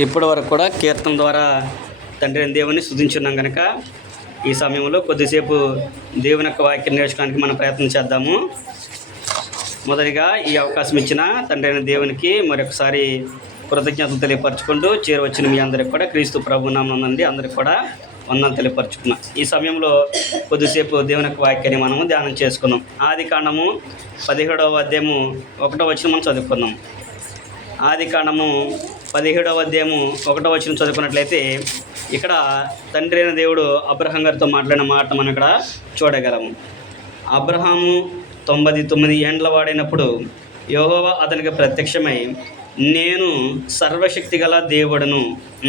ఇప్పటి వరకు కూడా కీర్తన ద్వారా తండ్రి దేవుని స్తుతించున్నాం కనుక ఈ సమయంలో కొద్దిసేపు దేవుని యొక్క వాక్యం నేర్చుకోవడానికి మనం ప్రయత్నం చేద్దాము. మొదటిగా ఈ అవకాశం ఇచ్చిన తండ్రి అయిన దేవునికి మరొకసారి కృతజ్ఞతలు తెలియపరచుకుంటూ చేరవచ్చిన మీ అందరికి కూడా క్రీస్తు ప్రభు నామమున నుండి అందరికి కూడా వందనాలు తెలియపరచుకున్నాం. ఈ సమయంలో కొద్దిసేపు దేవుని యొక్క వాక్యాన్ని మనము ధ్యానం చేసుకున్నాం. ఆది కాండము 17వ అధ్యాయము 1వ వచనం మనం చదువుకున్నాం. ఆది కాండము 17వ అధ్యాయము 1వ వచనం చదువుకున్నట్లయితే ఇక్కడ తండ్రి అయిన దేవుడు అబ్రహాం గారితో మాట్లాడిన మాట మనం ఇక్కడ చూడగలము. అబ్రహాము 99 ఏండ్ల వాడైనప్పుడు యెహోవా అతనికి ప్రత్యక్షమై, నేను సర్వశక్తి గల దేవుడను,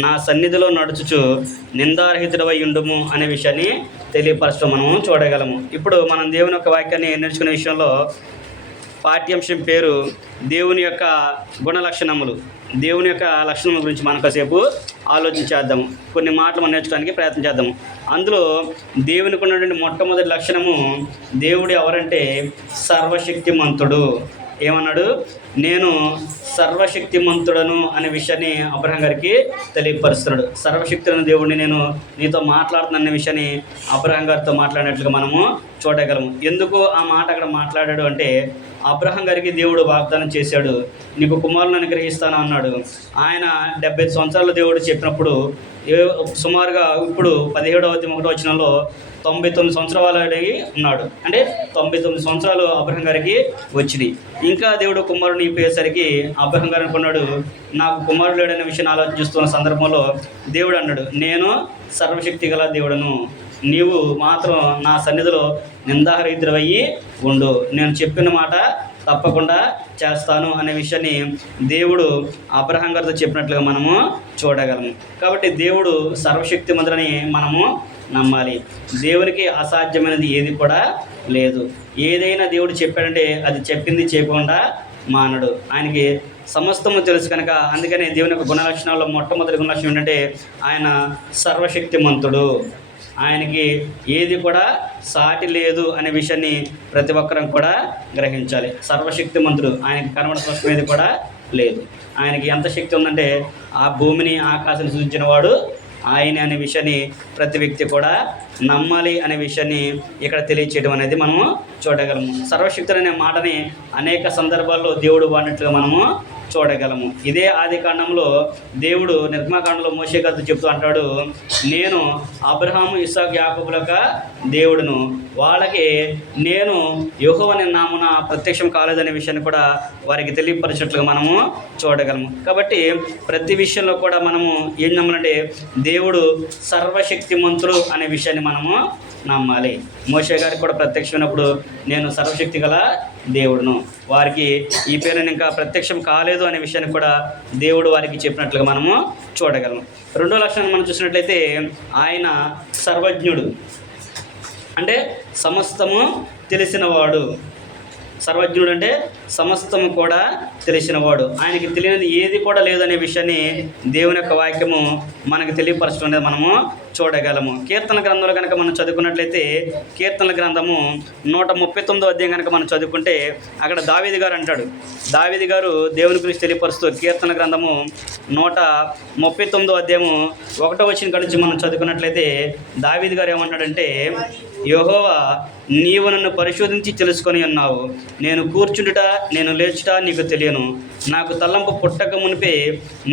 నా సన్నిధిలో నడుచుచు నిందారహితుడవై ఉండుము అనే విషయాన్ని తెలియపరచడం మనము చూడగలము. ఇప్పుడు మనం దేవుని యొక్క వాక్యాన్ని నేర్చుకునే విషయంలో పాఠ్యాంశం పేరు దేవుని యొక్క గుణ లక్షణములు. దేవుని యొక్క లక్షణముల గురించి మనం కాసేపు ఆలోచించేద్దాము. కొన్ని మాటలు మనం నేర్చుకోవడానికి ప్రయత్నం చేద్దాము. అందులో దేవునికి ఉన్నటువంటి మొట్టమొదటి లక్షణము, దేవుడు ఎవరంటే సర్వశక్తిమంతుడు. ఏమన్నాడు? నేను సర్వశక్తిమంతుడను అనే విషయాన్ని అబ్రహాం గారికి తెలియపరుస్తున్నాడు. సర్వశక్తులను దేవుడిని నేను నీతో మాట్లాడుతున్న విషయాన్ని అబ్రహాం గారితో మాట్లాడినట్లుగా మనము చూడగలము. ఎందుకు ఆ మాట అక్కడ మాట్లాడాడు అంటే, అబ్రహాం గారికి దేవుడు వాగ్దానం చేశాడు, నీకు కుమారులను అనుగ్రహిస్తాను అన్నాడు. ఆయన 75 సంవత్సరాలు దేవుడు చెప్పినప్పుడు సుమారుగా ఇప్పుడు 17వ అధ్యాయం 1వ వచనంలో 99 సంవత్సరాలు అడిగి ఉన్నాడు. అంటే 99 సంవత్సరాలు అబ్రహాం గారికి వచ్చినాయి. ఇంకా దేవుడు కుమారుని ఇప్పేసరికి అబ్రహాం గారు అనుకున్నాడు, నాకు కుమారుడు లేడనే విషయాన్ని ఆలోచిస్తున్న సందర్భంలో దేవుడు అన్నాడు, నేను సర్వశక్తి గల దేవుడను, నీవు మాత్రం నా సన్నిధిలో నిందారహితుడవయ్యి ఉండు, నేను చెప్పిన మాట తప్పకుండా చేస్తాను అనే విషయాన్ని దేవుడు అబ్రహాం గారితో చెప్పినట్లుగా మనము చూడగలము. కాబట్టి దేవుడు సర్వశక్తిమంతుడని మనము నమ్మాలి. దేవునికి అసాధ్యమైనది ఏది కూడా లేదు. ఏదైనా దేవుడు చెప్పాడంటే అది చెప్పింది చేయకుండా మానడు. ఆయనకి సమస్తము తెలుసు కనుక అందుకనే దేవుని యొక్క గుణలక్షణాల్లో మొట్టమొదటి గుణలక్షణం ఏంటంటే ఆయన సర్వశక్తిమంతుడు. ఆయనకి ఏది కూడా సాటి లేదు అనే విషయాన్ని ప్రతి ఒక్కరం కూడా గ్రహించాలి. సర్వశక్తిమంతుడు, ఆయనకి కనబడ ఏది కూడా లేదు. ఆయనకి ఎంత శక్తి ఉందంటే ఆ భూమిని ఆకాశాన్ని సృజించిన వాడు ఆయన అనే విషయాన్ని ప్రతి వ్యక్తి కూడా నమ్మాలి అనే విషయాన్ని ఇక్కడ తెలియచేయడం అనేది మనము చూడగలము. సర్వశక్తుడు అనే మాటని అనేక సందర్భాల్లో దేవుడు వాడినట్లుగా మనము చూడగలము. ఇదే ఆది కాండంలో దేవుడు నిర్గమకాండంలో మోషే గారితో చెప్తూ అంటాడు, నేను అబ్రహాము ఇస్సాకు యాకోబుల యొక్క దేవుడును, వాళ్ళకి నేను యెహోవా నామమున ప్రత్యక్షం కాలేదనే విషయాన్ని కూడా వారికి తెలియపరిచినట్లుగా మనము చూడగలము. కాబట్టి ప్రతి విషయంలో కూడా మనము ఏం నమ్మాలంటే దేవుడు సర్వశక్తిమంతుడు అనే విషయాన్ని మనము నమ్మాలి. మోషే గారికి కూడా ప్రత్యక్షమైనప్పుడు నేను సర్వశక్తి గల దేవుడును, వారికి ఈ పేరుని ఇంకా ప్రత్యక్షం కాలేదు అనే విషయాన్ని కూడా దేవుడు వారికి చెప్పినట్లుగా మనము చూడగలము. రెండో లక్షణం మనం చూసినట్లయితే ఆయన సర్వజ్ఞుడు, అంటే సమస్తము తెలిసినవాడు. సర్వజ్ఞుడు అంటే సమస్తము కూడా తెలిసినవాడు. ఆయనకి తెలియనిది ఏది కూడా లేదనే విషయాన్ని దేవుని యొక్క వాక్యము మనకు తెలియపరచడం అనేది మనము చూడగలము. కీర్తన గ్రంథంలో కనుక మనం చదువుకున్నట్లయితే కీర్తనల గ్రంథము 139వ అధ్యాయం కనుక మనం చదువుకుంటే అక్కడ దావీదు గారు అంటాడు. దావీదు గారు దేవుని గురించి తెలియపరుస్తూ కీర్తన గ్రంథము 139వ అధ్యాయము 1వ వచనం నుంచి మనం చదువుకున్నట్లయితే దావీదు గారు ఏమంటాడంటే, యెహోవా నీవు నన్ను పరిశోధించి తెలుసుకొని ఉన్నావు, నేను కూర్చుండుట నేను లేచుట నీకు తెలియను, నాకు తలంపు పుట్టక మునిపే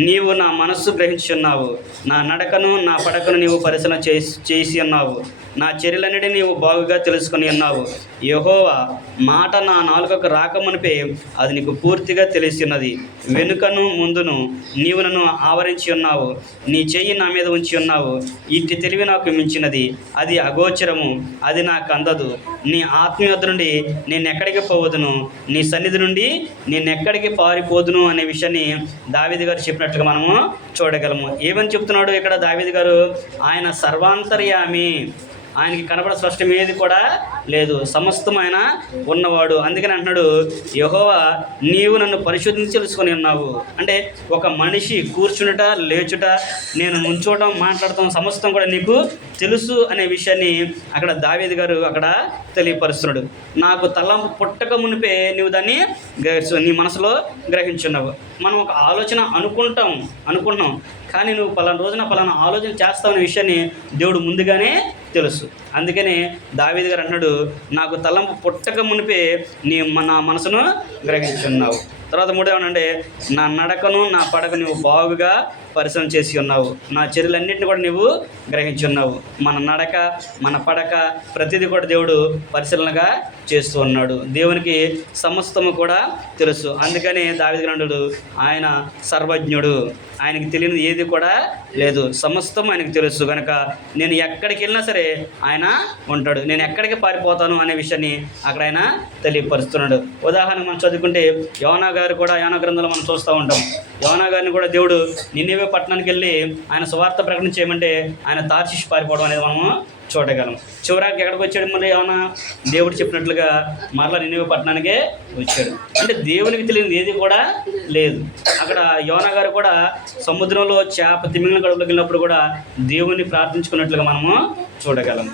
నీవు నా మనస్సు గ్రహించి ఉన్నావు, నా నడకను నా పడకను నీవు పరిశీలన చేసి ఉన్నావు, నా చర్యలన్నిటిని నీవు బాగుగా తెలుసుకొని ఉన్నావు. యెహోవా మాట నా నాలుకకు రాకమునిపే అది నీకు పూర్తిగా తెలిసి ఉన్నది, వెనుకను ముందును నీవు నన్ను ఆవరించి ఉన్నావు, నీ చెయ్యి నా మీద ఉంచి ఉన్నావు, ఇట్టి తెలివి నాకు మించినది, అది అగోచరము, అది నాకు అందదు. నీ ఆత్మీయత నుండి నేను ఎక్కడికి పోవదును, నీ సన్నిధి నుండి నేను ఎక్కడికి పారిపోదును అనే విషయాన్ని దావీదు గారు చెప్పినట్లుగా మనము చూడగలము. ఏమని చెప్తున్నాడు ఇక్కడ దావీదు గారు? ఆయన సర్వాంతర్యామి, ఆయనకి కనబడ స్పష్టం ఏది కూడా లేదు, సమస్తం ఆయన ఉన్నవాడు. అందుకని అంటున్నాడు, యెహోవా నీవు నన్ను పరిశుద్ధించి తెలుసుకొని ఉన్నావు. అంటే ఒక మనిషి కూర్చునుట, లేచుట, నేను నుంచోవడం, మాట్లాడటం సమస్తం కూడా నీకు తెలుసు అనే విషయాన్ని అక్కడ దావీదు గారు అక్కడ తెలియపరుస్తున్నాడు. నాకు తలంపు పుట్టక మునిపే నీవు దాన్ని నీ మనసులో గ్రహించున్నావు. మనం ఒక ఆలోచన అనుకుంటున్నాం, కానీ నువ్వు పలానా రోజున పలానా ఆలోచన చేస్తావనే విషయాన్ని దేవుడు ముందుగానే తెలుసు. అందుకనే దావీదు గారు అంటున్నాడు, నాకు తలంపు పుట్టక మునిపే నా మనసును గ్రహించున్నావు. తర్వాత మూడేమనంటే, నా నడకను నా పడక నువ్వు బాగుగా పరిశ్రమ చేసి ఉన్నావు, నా చర్యలన్నింటినీ కూడా నువ్వు గ్రహించి ఉన్నావు. మన నడక, మన పడక ప్రతిదీ కూడా దేవుడు పరిశీలనగా చేస్తూ ఉన్నాడు. దేవునికి సమస్తము కూడా తెలుసు. అందుకని దావీదు గ్రంథుడు ఆయన సర్వజ్ఞుడు, ఆయనకి తెలియనిది ఏది కూడా లేదు, సమస్తం ఆయనకు తెలుసు. కనుక నేను ఎక్కడికి వెళ్ళినా సరే ఆయన ఉంటాడు, నేను ఎక్కడికి పారిపోతాను అనే విషయాన్ని అక్కడ ఆయన తెలియపరుస్తున్నాడు. ఉదాహరణకు మనం చదువుకుంటే యోనా గారు కూడా, యోనా గ్రంథంలో మనం చూస్తూ ఉంటాం. యోనా గారిని కూడా దేవుడు నిన్నెవే పట్టణానికి వెళ్ళి ఆయన సువార్త ప్రకటన చేయమంటే ఆయన తార్షీషు పారిపోవడం అనేది మనము చూడగలం. చివరికి ఎక్కడికి వచ్చాడు మరి యోనా? దేవుడు చెప్పినట్లుగా మరలా నిన్నెవే పట్టణానికే వచ్చాడు. అంటే దేవునికి తెలియని ఏది కూడా లేదు. అక్కడ యోనా గారు కూడా సముద్రంలో చేప తిమింగల కడుపులోకి వెళ్ళినప్పుడు కూడా దేవుని ప్రార్థించుకున్నట్లుగా మనము చూడగలం.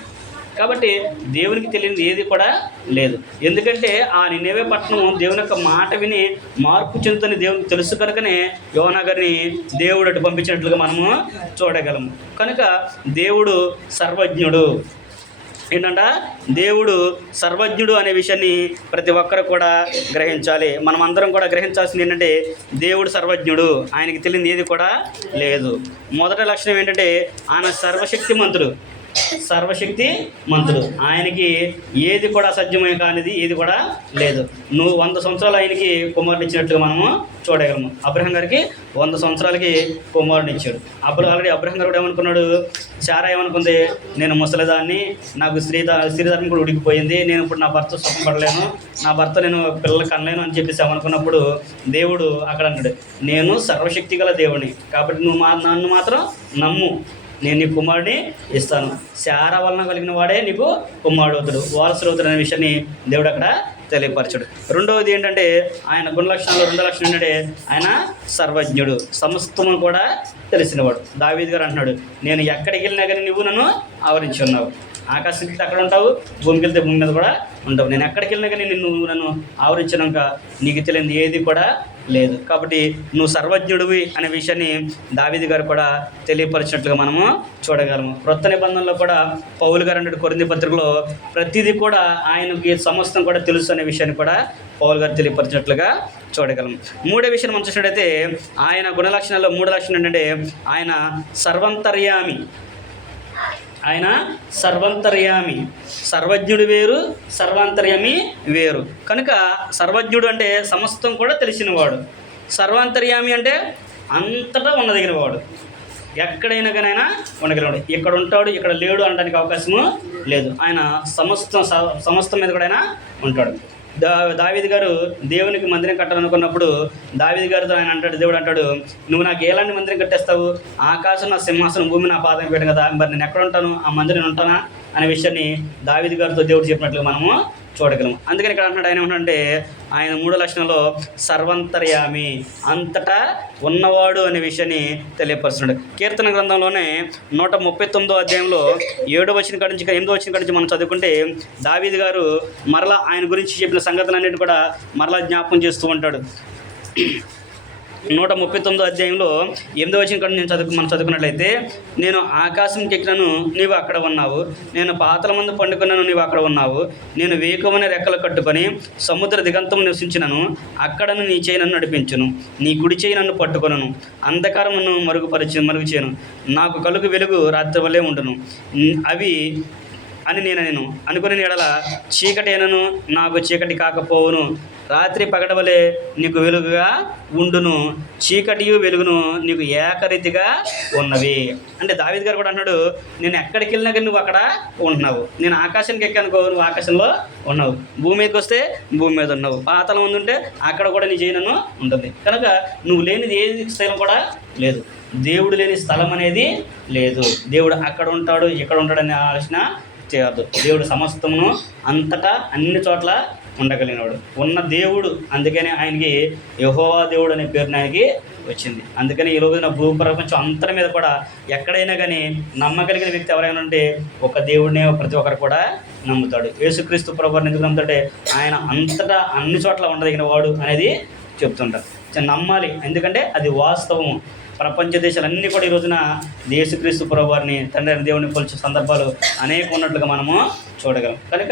కాబట్టి దేవునికి తెలియనిది ఏది కూడా లేదు. ఎందుకంటే ఆ నినెవే పట్టణం దేవుని యొక్క మాట విని మార్పు చెందుతని దేవునికి తెలుసు కనుకనే యోనా గారిని దేవుడు అటు పంపించినట్లుగా మనము చూడగలము. కనుక దేవుడు సర్వజ్ఞుడు. ఏంటంట, దేవుడు సర్వజ్ఞుడు అనే విషయాన్ని ప్రతి ఒక్కరు కూడా గ్రహించాలి. మనం అందరం కూడా గ్రహించాల్సింది ఏంటంటే, దేవుడు సర్వజ్ఞుడు, ఆయనకి తెలియనిది ఏది కూడా లేదు. మొదటి లక్షణం ఏంటంటే, ఆయన సర్వశక్తి మంతుడు. ఆయనకి ఏది కూడా అసాధ్యమే కానిది ఏది కూడా లేదు. నువ్వు 100 సంవత్సరాలు ఆయనకి కుమారుడు ఇచ్చినట్లుగా మనము చూడగలము. అబ్రహం గారికి 100 సంవత్సరాలకి కుమారుడు ఇచ్చాడు. అప్పుడు ఆల్రెడీ అబ్రహం గారు కూడా ఏమనుకున్నాడు, చారా ఏమనుకుంది, నేను ముసలిదాన్ని, నాకు స్త్రీధర్మం కూడా ఉడికిపోయింది, నేను ఇప్పుడు నా భర్త సుఖం పడలేను, నా భర్త నేను పిల్లలు కనలేను అని చెప్పేసి ఏమనుకున్నప్పుడు దేవుడు అక్కడ అన్నాడు, నేను సర్వశక్తి గల దేవుడిని, కాబట్టి నువ్వు నన్ను మాత్రం నమ్ము, నేను నీ కుమారుడిని ఇస్తాను. శారా వలన కలిగిన వాడే నీకు కుమారుడు అవుతాడు, వారసుడు అవుతాడు అనే విషయాన్ని దేవుడు అక్కడ తెలియపరచాడు. రెండవది ఏంటంటే, ఆయన గుణలక్షణాలు 2 లక్షణం ఏంటంటే, ఆయన సర్వజ్ఞుడు, సమస్తము కూడా తెలిసినవాడు. దావీదు గారు అంటున్నాడు, నేను ఎక్కడికి వెళ్ళినా కానీ నువ్వు నన్ను ఆవరించి ఉన్నావు. ఆకాశానికి వెళ్తే అక్కడ ఉంటావు, భూమికి వెళ్తే భూమి మీద కూడా ఉంటావు. నేను ఎక్కడికి వెళ్ళినా కానీ నువ్వు నన్ను ఆవరించినాక నీకు తెలియనిది ఏది కూడా లేదు. కాబట్టి నువ్వు సర్వజ్ఞుడివి అనే విషయాన్ని దావీదు గారు కూడా తెలియపరిచినట్లుగా మనము చూడగలము. క్రొత్త నిబంధనలో కూడా పౌలు గారు అన్నట్టు కొరింథీ పత్రికలో ప్రతిదీ కూడా ఆయనకి సమస్తం కూడా తెలుసు అనే విషయాన్ని కూడా పౌలు గారు తెలియపరిచినట్లుగా చూడగలము. మూడో విషయం మనం చూసినట్టయితే, ఆయన గుణలక్షణాల్లో 3 లక్షణం ఏంటంటే, ఆయన సర్వంతర్యామి. ఆయన సర్వంతర్యామి. సర్వజ్ఞుడు వేరు, సర్వాంతర్యామి వేరు. కనుక సర్వజ్ఞుడు అంటే సమస్తం కూడా తెలిసినవాడు, సర్వాంతర్యామి అంటే అంతటా ఉండదగినవాడు, ఎక్కడైనా కానీ ఆయన ఉండగలవాడు. ఇక్కడ ఉంటాడు, ఇక్కడ లేడు అనడానికి అవకాశము లేదు. ఆయన సమస్తం మీద కూడా ఆయన ఉంటాడు. దావీదు గారు దేవునికి మందిరం కట్టాలనుకున్నప్పుడు దావీదు గారితో ఆయన అంటాడు, దేవుడు అంటాడు, నువ్వు నాకు ఎలాంటి మందిరం కట్టేస్తావు, ఆకాశం నా సింహాసనం, భూమి నా పాదం పెట్టాను కదా, మరి నేను ఎక్కడ ఉంటాను, ఆ మందిరం ఉంటానా అనే విషయాన్ని దావీదు గారితో దేవుడు చెప్పినట్లుగా మనము చూడగలము. అందుకని ఇక్కడ అంటున్నాడు, ఆయన ఏమంటే ఆయన 3 లక్షణంలో సర్వంతర్యామి, అంతటా ఉన్నవాడు అనే విషయాన్ని తెలియపరుస్తున్నాడు. కీర్తన గ్రంథంలోనే 139వ అధ్యాయంలో 7వ వచనం కాడి నుంచి 8వ వచనం కాడి నుంచి మనం చదువుకుంటే, దావీదు గారు మరలా ఆయన గురించి చెప్పిన సంగతులన్నింటినీ కూడా మరలా జ్ఞాపకం చేస్తూ ఉంటాడు. 139వ అధ్యాయంలో 8వ వచనం కాడి మనం చదువుకున్నట్లయితే, నేను ఆకాశంకి ఎక్కినను నీవు అక్కడ ఉన్నావు, నేను పాతల మందు పండుకున్నాను నీవు అక్కడ ఉన్నావు, నేను వేకువని రెక్కలు కట్టుకొని సముద్ర దిగంతం నివసించినను అక్కడను నీ చేయి నన్ను నడిపించును, నీ కుడి చేయి నన్ను పట్టుకొనను, అంధకారం నన్ను మరుగు చేయను, నాకు కలుగు వెలుగు రాత్రి వల్లే ఉండును, అవి అని నేను అనుకుని ఎడల చీకటి అయినను నాకు చీకటి కాకపోవును, రాత్రి పగడవలే నీకు వెలుగుగా ఉండును, చీకటియు వెలుగును నీకు ఏకరీతిగా ఉన్నవి. అంటే దావీదు గారు కూడా అన్నాడు, నేను ఎక్కడికి వెళ్ళినా కానీ నువ్వు అక్కడ ఉంటున్నావు, నేను ఆకాశానికి ఎక్కానుకో నువ్వు ఆకాశంలో ఉన్నావు, భూమి మీదకి వస్తే భూమి మీద ఉన్నావు, పాతాళం ఉండుంటే అక్కడ కూడా నీ చేయనను ఉంటుంది. కనుక నువ్వు లేనిది ఏది స్థలం కూడా లేదు, దేవుడు లేని స్థలం అనేది లేదు. దేవుడు అక్కడ ఉంటాడు ఇక్కడ ఉంటాడు అనే ఆలోచన చేయదు. దేవుడు సమస్తమును అంతటా అన్ని చోట్ల ఉండగలిగినవాడు, ఉన్న దేవుడు. అందుకని ఆయనకి యెహోవా దేవుడు అనే పేరుని ఆయనకి వచ్చింది. అందుకని ఈ రోజున భూప్రపంచం అంతటి మీద కూడా ఎక్కడైనా కానీ నమ్మగలిగిన వ్యక్తి ఎవరైనా ఉంటే ఒక దేవుడినే ప్రతి ఒక్కరు కూడా నమ్ముతాడు. యేసుక్రీస్తు ప్రభువుని ఎందుకు నమ్ముతాడంటే ఆయన అంతటా అన్ని చోట్ల ఉండదగిన వాడు అనేది చెప్తుంటారు. నమ్మాలి, ఎందుకంటే అది వాస్తవము. ప్రపంచ దేశాలన్నీ కూడా ఈ రోజున యేసుక్రీస్తు ప్రభువారిని తండ్రి దేవుని కొలిచే సందర్భాలు అనేక ఉన్నట్లుగా మనము చూడగలం. కనుక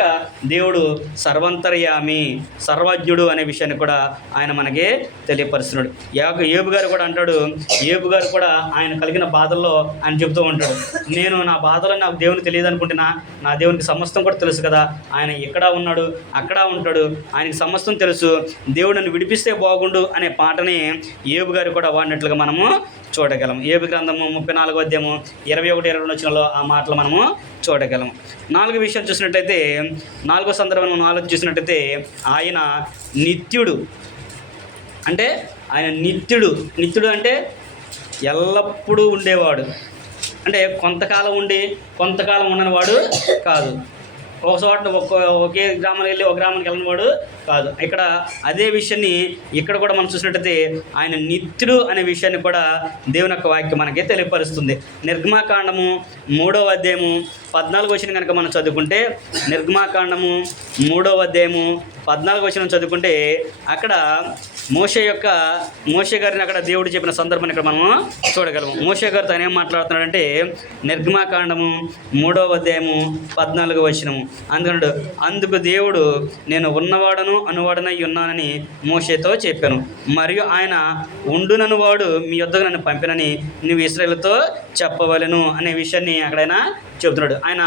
దేవుడు సర్వంతర్యామి, సర్వజ్ఞుడు అనే విషయాన్ని కూడా ఆయన మనకి తెలియపరుస్తున్నాడు. ఏబు గారు కూడా అంటాడు, ఏబు గారు కూడా ఆయన కలిగిన బాధల్లో ఆయన చెబుతూ ఉంటాడు, నేను నా బాధలో నాకు దేవునికి తెలియదు అనుకుంటున్నా, నా దేవునికి సమస్తం కూడా తెలుసు కదా, ఆయన ఇక్కడ ఉన్నాడు అక్కడ ఉంటాడు, ఆయనకి సమస్తం తెలుసు, దేవుడు నన్ను విడిపిస్తే బాగుండు అనే పాటని ఏబు గారు కూడా వాడినట్లుగా మనము చూడగలం. ఏబు గ్రంథము 34వ అధ్యాయము 21-22 వచనాల్లో ఆ మాటలు మనము చూడగలం. 4వ విషయం చూసినట్టయితే, 4వ సందర్భం మనం ఆలోచన చూసినట్టయితే, ఆయన నిత్యుడు. అంటే ఆయన నిత్యుడు అంటే ఎల్లప్పుడూ ఉండేవాడు. అంటే కొంతకాలం ఉండి కొంతకాలం ఉండనివాడు కాదు. ఒక చోట ఒకే గ్రామానికి వెళ్ళి ఒక గ్రామానికి వెళ్ళినవాడు కాదు. ఇక్కడ అదే విషయాన్ని ఇక్కడ కూడా మనం చూసినట్టయితే ఆయన నిత్యుడు అనే విషయాన్ని కూడా దేవుని యొక్క వాక్యం మనకి తెలియపరుస్తుంది. నిర్గమాకాండము 3వ అధ్యాయము 14వ వచనం కనుక మనం చదువుకుంటే, నిర్గమాకాండము 3వ అధ్యాయము 14వ వచనం చదువుకుంటే అక్కడ మోషే గారిని అక్కడ దేవుడు చెప్పిన సందర్భాన్ని ఇక్కడ మనము చూడగలము. మోషే గారితో ఆయన ఏం మాట్లాడుతున్నాడంటే, నిర్గమాకాండము 3వ అధ్యాయము 14వ వచనము, అందుకు దేవుడు నేను ఉన్నవాడను అనువాడనై ఉన్నానని మోషేతో చెప్పాను, మరియు ఆయన ఉండునను వాడు మీ యొద్దకు నన్ను పంపినని నువ్వు ఇశ్రాయేలుతో చెప్పవలెను అనే విషయాన్ని అక్కడైనా చెబుతున్నాడు. ఆయన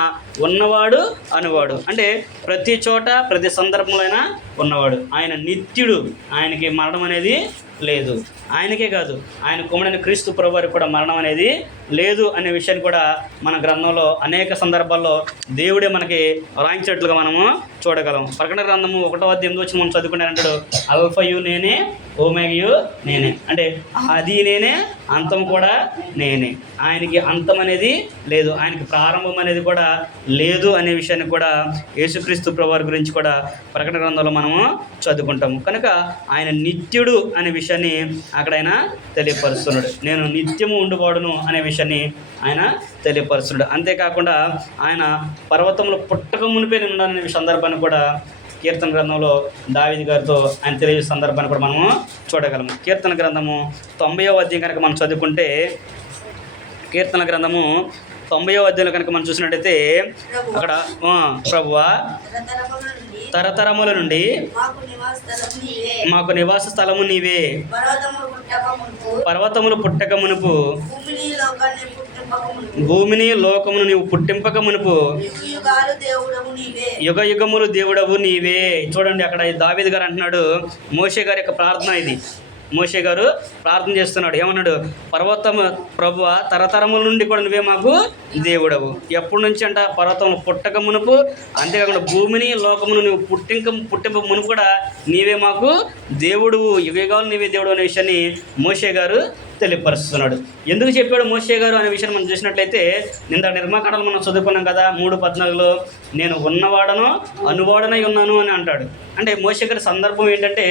ఉన్నవాడు అనువాడు అంటే ప్రతి చోట ప్రతి సందర్భంలో అయినా ఉన్నవాడు. ఆయన నిత్యుడు, ఆయనకి మరణం అనేది లేదు. ఆయనకే కాదు, ఆయన కుమారుడైన క్రీస్తు ప్రభువారికి కూడా మరణం అనేది లేదు అనే విషయాన్ని కూడా మన గ్రంథంలో అనేక సందర్భాల్లో దేవుడే మనకి రాయించినట్లుగా మనము చూడగలం. ప్రకటన గ్రంథము 1వ అధ్యాయం 8వ వచనం మనం చదువుకుంటే అంటాడు, అల్ఫయు నేనే, ఓమెగయు నేనే. అంటే ఆది నేనే, అంతం కూడా నేనే. ఆయనకి అంతం అనేది లేదు, ఆయనకి ప్రారంభం అనేది కూడా లేదు అనే విషయాన్ని కూడా యేసుక్రీస్తు ప్రభువారి గురించి కూడా ప్రకటన గ్రంథంలో మనము చదువుకుంటాము. కనుక ఆయన నిత్యుడు అనే విషయాన్ని అక్కడ ఆయన తెలియపరుస్తున్నాడు. నేను నిత్యము ఉండువాడును అనే విషయాన్ని ఆయన తెలియపరుస్తున్నాడు. అంతేకాకుండా ఆయన పర్వతంలో పుట్టక మునిపే నేను ఉన్నాననే సందర్భాన్ని కూడా కీర్తన గ్రంథంలో దావీదు గారితో ఆయన తెలియజే సందర్భాన్ని కూడా మనము చూడగలము. కీర్తన గ్రంథము 90వ అధ్యాయం కనుక మనం చదువుకుంటే, కీర్తన గ్రంథము 90వ అధ్యాయంలో కనుక మనం చూసినట్టయితే అక్కడ ప్రభువా తరతరముల నుండి మాకు నివాస స్థలము నీవే, పర్వతములు పుట్టక మునుపు, భూమిని లోకమును నీవు పుట్టింపక మునుపు, యుగ యుగములు దేవుడవు నీవే. చూడండి, అక్కడ దావీదు గారు అంటున్నాడు, మోషే గారి యొక్క ప్రార్థన ఇది. మోషే గారు ప్రార్థన చేస్తున్నాడు, ఏమన్నాడు, పర్వతము ప్రభువ తరతరముల నుండి కూడా నువ్వే మాకు దేవుడవు. ఎప్పటి నుంచి అంట, పర్వతములు పుట్టక మునుపు, అంతేకాకుండా భూమిని లోకమును నువ్వు పుట్టింప మునుపు కూడా నీవే మాకు దేవుడు, యుగయుగాలు నీవే దేవుడు అనే విషయాన్ని మోషే గారు తెలియపరుస్తున్నాడు. ఎందుకు చెప్పాడు మోషే గారు అనే విషయాన్ని మనం చూసినట్లయితే, నింద నిర్మాకాండలు మనం చదువుకున్నాం కదా 3:14లో, నేను ఉన్నవాడను అనువాడనై ఉన్నాను అని అంటాడు. అంటే మోషే గారి సందర్భం ఏంటంటే,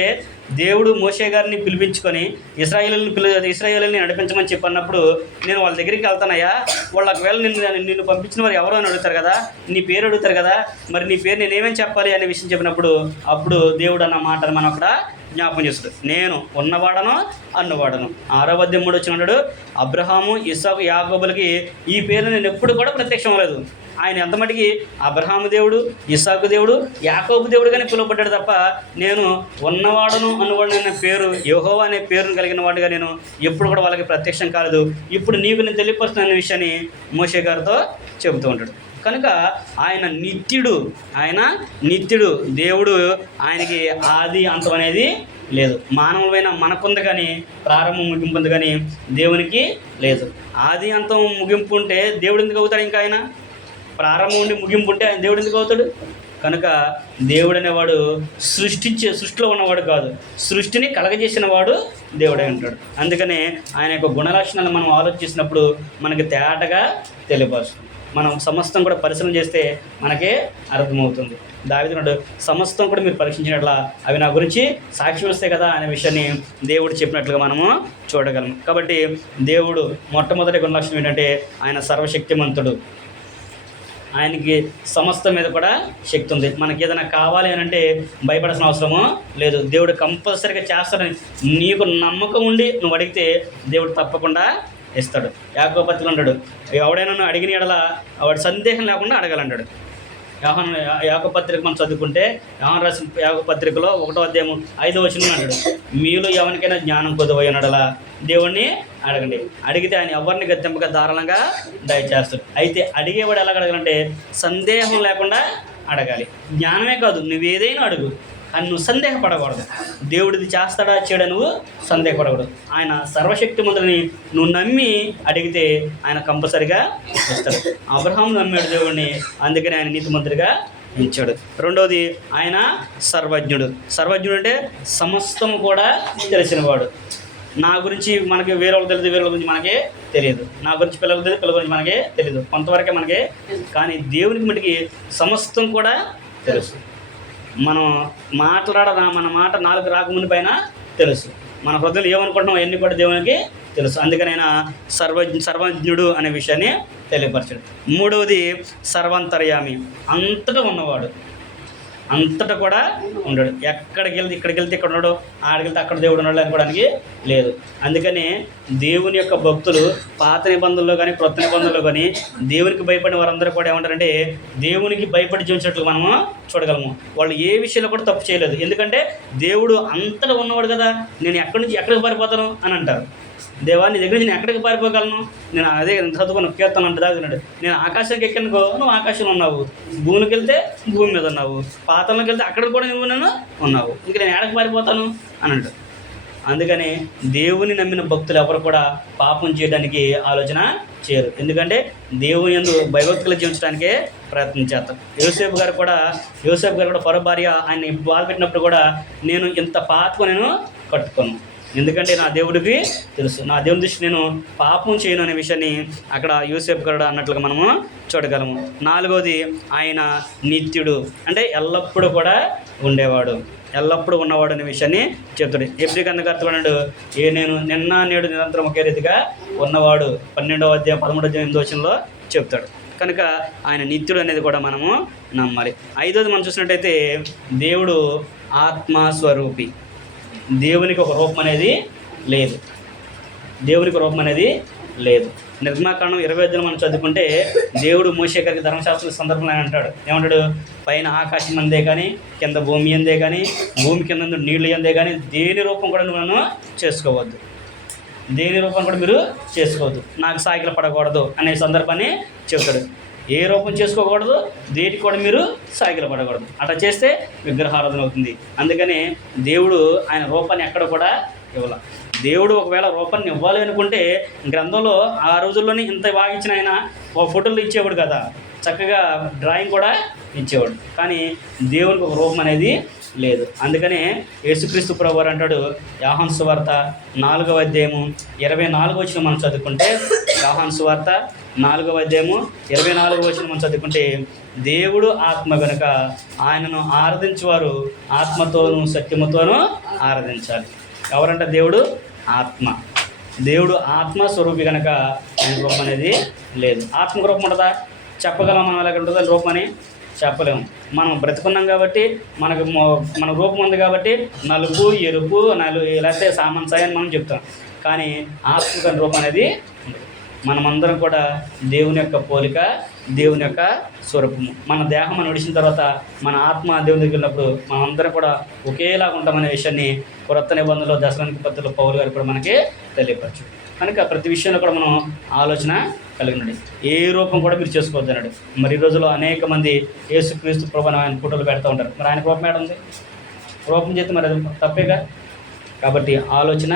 దేవుడు మోషే గారిని పిలిపించుకొని ఇశ్రాయేలుని నడిపించమని చెప్పన్నప్పుడు, నేను వాళ్ళ దగ్గరికి వెళ్తానయ్యా, వాళ్ళు ఒకవేళ నిన్ను పంపించిన వారు ఎవరు అని అడుగుతారు కదా, నీ పేరు అడుగుతారు కదా, మరి నీ పేరు నేనేమని చెప్పాలి అనే విషయం చెప్పినప్పుడు అప్పుడు దేవుడు అన్న మాటను మనం అక్కడ జ్ఞాపకం చేస్తాడు. నేను ఉన్నవాడను అన్నవాడను. 6వ అధ్యాయం 3వ వచనం అన్నాడు, అబ్రహాము ఇస్సాకు యాకోబులకి ఈ పేరు నేను ఎప్పుడు కూడా ప్రత్యక్షం అవ్వలేదు. ఆయన ఎంత మటుకి అబ్రహాము దేవుడు, ఇస్సాకు దేవుడు, యాకోబు దేవుడు కానీ పిలువబడ్డాడు తప్ప, నేను ఉన్నవాడను అన్నవాడు అనే పేరు, యెహోవా అనే పేరును కలిగిన వాడిగా నేను ఎప్పుడు కూడా వాళ్ళకి ప్రత్యక్షం కాలేదు. ఇప్పుడు నీకు నేను తెలియపరుస్తున్న విషయాన్ని మోషే గారితో చెబుతూ ఉంటాడు. కనుక ఆయన నిత్యుడు దేవుడు. ఆయనకి ఆది అంతం అనేది లేదు. మానవులైన మనకుంది కానీ ప్రారంభం ముగింపు ఉంది కానీ దేవునికి లేదు. ఆది అంతం ముగింపు ఉంటే దేవుడు ఎందుకు అవుతాడు? ఇంకా ఆయన ప్రారంభం ఉండి ముగింపు ఉంటే ఆయన దేవుడు ఎందుకు అవుతాడు? కనుక దేవుడు అనేవాడు సృష్టిలో ఉన్నవాడు కాదు, సృష్టిని కలగజేసిన వాడు దేవుడే ఉంటాడు. అందుకనే ఆయన యొక్క గుణలక్షణాలు మనం ఆలోచించినప్పుడు మనకి తేటగా తెలియపరుస్తుంది. మనం సమస్తం కూడా పరిశీలన చేస్తే మనకే అర్థమవుతుంది. దావీదు సమస్తం కూడా మీరు పరీక్షించినట్లా అవి నా గురించి సాక్షి వస్తాయి కదా అనే విషయాన్ని దేవుడు చెప్పినట్లుగా మనము చూడగలము. కాబట్టి దేవుడు మొట్టమొదటి గుణలక్షణం ఏంటంటే ఆయన సర్వశక్తిమంతుడు. ఆయనకి సమస్తం మీద కూడా శక్తి ఉంది. మనకి ఏదైనా కావాలి అని అంటే భయపడాల్సిన అవసరము లేదు. దేవుడు కంపల్సరీగా చేస్తాడని నీకు నమ్మకం ఉండి నువ్వు అడిగితే దేవుడు తప్పకుండా ఇస్తాడు. యాకోబు పత్రికలో అంటాడు, ఎవడైనా అడిగిన ఎడల వాడు సందేహం లేకుండా అడగాలంటాడు. యాకోబు పత్రిక మనం చదువుకుంటే యోహాను రాసిన యాకోబు పత్రికలో 1వ అధ్యాయం 5వ వచనం అంటాడు, మీలో ఎవరికైనా జ్ఞానం కొదవయ్యనడలా దేవుణ్ణి అడగండి, అడిగితే ఆయన ఎవరిని గద్దెంపగా ధారాళంగా దయచేస్తాడు. అయితే అడిగేవాడు ఎలా అడగాలంటే సందేహం లేకుండా అడగాలి. జ్ఞానమే కాదు, నువ్వేదైనా అడుగు, అని నువ్వు సందేహపడకూడదు. దేవుడిది చేస్తాడా చేయడా నువ్వు సందేహపడకూడదు. ఆయన సర్వశక్తిమంతుడిని నువ్వు నమ్మి అడిగితే ఆయన కంపల్సరిగా ఇస్తాడు. అబ్రహాము నమ్మాడు దేవుడిని, అందుకని ఆయన నీతిమంతుడిగా ఎంచాడు. రెండవది ఆయన సర్వజ్ఞుడు. సర్వజ్ఞుడు అంటే సమస్తం కూడా తెలిసినవాడు. నా గురించి మనకి వేరే వాళ్ళకి తెలియదు, వేరే వాళ్ళ గురించి మనకే తెలియదు. నా గురించి పిల్లలకు తెలియదు, పిల్లల గురించి మనకే తెలియదు, కొంతవరకే మనకే. కానీ దేవునికి మటుకి సమస్తం కూడా తెలుసు. మనం మన మాట నాలుగు రాకముందు పైన తెలుసు. మన హృదయాలు ఏమనుకుంటున్నాం అవన్నీ కూడా దేవునికి తెలుసు. అందుకని ఆయన సర్వజ్ఞుడు అనే విషయాన్ని తెలియపరచాడు. మూడవది సర్వాంతర్యామి, అంతటా ఉన్నవాడు, అంతటా కూడా ఉండడు. ఇక్కడికి వెళ్తే ఇక్కడ ఉన్నాడు, ఆడికి వెళ్తే అక్కడ దేవుడు ఉన్నాడు అనుకోవడానికి లేదు. అందుకని దేవుని యొక్క భక్తులు పాత నిబంధనలో కానీ క్రొత్త నిబంధనలో కానీ దేవునికి భయపడిన వారందరూ కూడా ఏమంటారంటే దేవునికి భయపడి జీవించినట్లు మనము చూడగలము. వాళ్ళు ఏ విషయంలో కూడా తప్పు చేయలేదు. ఎందుకంటే దేవుడు అంతటా ఉన్నవాడు కదా, నేను ఎక్కడి నుంచి ఎక్కడికి పారిపోతాను అని అంటారు. దేవా నీ దగ్గర నుంచి నేను ఎక్కడికి పారిపోగలను, నేను అదే చదువుకున్న కీర్తన అంటే దాగుతున్నాడు, నేను ఆకాశానికి ఎక్కనుకో నువ్వు ఆకాశంలో ఉన్నావు, భూమికి వెళ్తే భూమి మీద ఉన్నావు, పాతాళంలోకి వెళ్తే అక్కడ కూడా నువ్వు నన్ను ఉన్నావు, ఇంక నేను ఎక్కడికి పారిపోతాను అని అంటాడు. అందుకని దేవుని నమ్మిన భక్తులు ఎవరు కూడా పాపం చేయడానికి ఆలోచన చేయరు. ఎందుకంటే దేవుని యందు భయభక్తులు జీవించడానికే ప్రయత్నం చేస్తారు. యోసేపు గారు కూడా ఫరో భార్య ఆయన బాధ పెట్టినప్పుడు కూడా నేను ఇంత పాపం నేను కట్టుకోను, ఎందుకంటే నా దేవుడికి తెలుసు, నా దేవుని దృష్టి నేను పాపం చేయను అనే విషయాన్ని అక్కడ యోసేపు గారు అన్నట్లుగా మనము చూడగలము. నాలుగవది ఆయన నిత్యుడు, అంటే ఎల్లప్పుడూ కూడా ఉండేవాడు, ఎల్లప్పుడూ ఉన్నవాడు అనే విషయాన్ని చెప్తాడు. ఎబ్రి కన్నకర్తడు నేను నిన్న నేడు నిరంతరం ఒకే రీతిగా ఉన్నవాడు 12వ అధ్యాయం 13వ అధ్యాయం 8వ వచనంలో చెప్తాడు. కనుక ఆయన నిత్యుడు అనేది కూడా మనము నమ్మాలి. ఐదవది మనం చూసినట్టయితే దేవుడు ఆత్మస్వరూపి. దేవునికి ఒక రూపం అనేది లేదు, దేవునికి రూపం అనేది లేదు. నిర్గమాకాండం 20 మనం చదువుకుంటే దేవుడు మోషే గారికి ధర్మశాస్త్ర సందర్భంలో అంటాడు, ఏమంటాడు, పైన ఆకాశం అందే కానీ కింద భూమి అందే కానీ భూమి కింద నీళ్లు అందే కానీ దేని రూపం కూడా నువ్వు నన్ను చేసుకోవద్దు, దేని రూపం కూడా మీరు చేసుకోవద్దు, నాకు సాగిల పడకూడదు అనే సందర్భాన్ని చెప్తాడు. ఏ రూపం చేసుకోకూడదు, దేనికి కూడా మీరు సాగిల పడకూడదు, అట్లా చేస్తే విగ్రహారాధన అవుతుంది. అందుకని దేవుడు ఆయన రూపాన్ని ఎక్కడ కూడా ఇవ్వాలి. దేవుడు ఒకవేళ రూపాన్ని ఇవ్వాలి అనుకుంటే గ్రంథంలో ఆ రోజుల్లోనే ఇంత వాగించిన ఆయన ఒక ఫోటోలు ఇచ్చేవాడు కదా, చక్కగా డ్రాయింగ్ కూడా ఇచ్చేవాడు. కానీ దేవునికి ఒక రూపం అనేది లేదు. అందుకనే యేసుక్రీస్తు ప్రభువారు అంటాడు, యోహాను సువార్త 4వ అధ్యాయము 24వ వచనం మనం చదువుకుంటే, యోహాను సువార్త 4వ అధ్యాయము 24వ వచనం మనం చదువుకుంటే, దేవుడు ఆత్మ కనుక ఆయనను ఆరాధించేవారు ఆత్మతోనూ సత్యముతోనూ ఆరాధించాలి. ఎవరంటే దేవుడు ఆత్మ, దేవుడు ఆత్మ స్వరూపి కనుక ఆయన రూపం అనేది లేదు. ఆత్మకు రూపం ఉంటుందా? చెప్పగలం మనం ఎలాగ ఉంటుందా రూపం అని? చెప్పలేము. మనం బ్రతుకున్నాం కాబట్టి మన రూపం ఉంది కాబట్టి నలుపు ఎరుపు లేకపోతే సామంసాయి అని మనం చెప్తాం. కానీ ఆత్మక రూపం అనేది మనమందరం కూడా దేవుని యొక్క పోలిక, దేవుని యొక్క స్వరూపము. మన దేహం మనం విడిచిన తర్వాత మన ఆత్మ దేవుని దగ్గర ఉన్నప్పుడు మనమందరం కూడా ఒకేలాగా ఉంటామనే విషయాన్ని కొత్త నిబంధనలో దశలోనికి పత్రికలో పౌలు గారు కూడా మనకి తెలియపరచు. కనుక ప్రతి విషయంలో కూడా మనం ఆలోచన కలిగి ఉండండి. ఏ రూపం కూడా మీరు చేసుకోవద్దు అన్నాడు. మరి ఈ రోజుల్లో అనేక మంది యేసుక్రీస్తు ప్రభువుని ఆయన ఫోటోలు పెడతా ఉంటారు. మరి ఆయన రూపం ఏడ ఉంది? రూపం చేస్తే మరి అది తప్పేగా. కాబట్టి ఆలోచన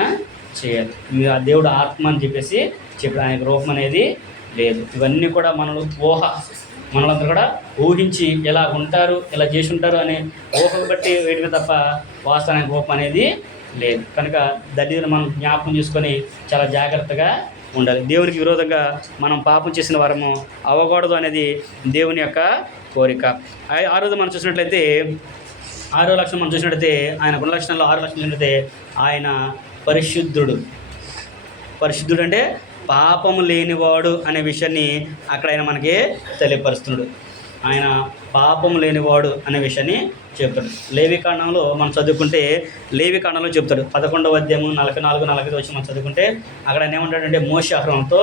చేయాలి. మీరు ఆ దేవుడు ఆత్మ అని చెప్పేసి చెప్పి ఆయనకు రూపం అనేది లేదు. ఇవన్నీ కూడా మనలో మనలందరూ కూడా ఊహించి ఇలా ఉంటారు, ఇలా చేసి ఉంటారు అనే ఊహకు బట్టి వేయడమే తప్ప వాస్తవానికి ఊహం అనేది లేదు. కనుక దళితులు మనం జ్ఞాపకం చేసుకొని చాలా జాగ్రత్తగా ఉండాలి. దేవునికి విరోధంగా మనం పాపం చేసిన వారము అవ్వకూడదు అనేది దేవుని యొక్క కోరిక. ఆ రోజు మనం చూసినట్లయితే 6వ లక్షణం మనం చూసినట్లయితే ఆయన గుణ లక్షణాల్లో 6 లక్షణం చూసినట్లయితే ఆయన పరిశుద్ధుడు. పరిశుద్ధుడు అంటే పాపము లేనివాడు అనే విషయాన్ని అక్కడ ఆయన మనకి తెలియపరుస్తున్నాడు. ఆయన పాపము లేనివాడు అనే విషయాన్ని చెప్తాడు. లేవికాండంలో మనం చదువుకుంటే లేవికాండంలో చెప్తాడు 11వ అధ్యాయం 44, 45 వచ్చి మనం చదువుకుంటే అక్కడ ఆయన ఏమంటాడంటే మోషే అహరోనుతో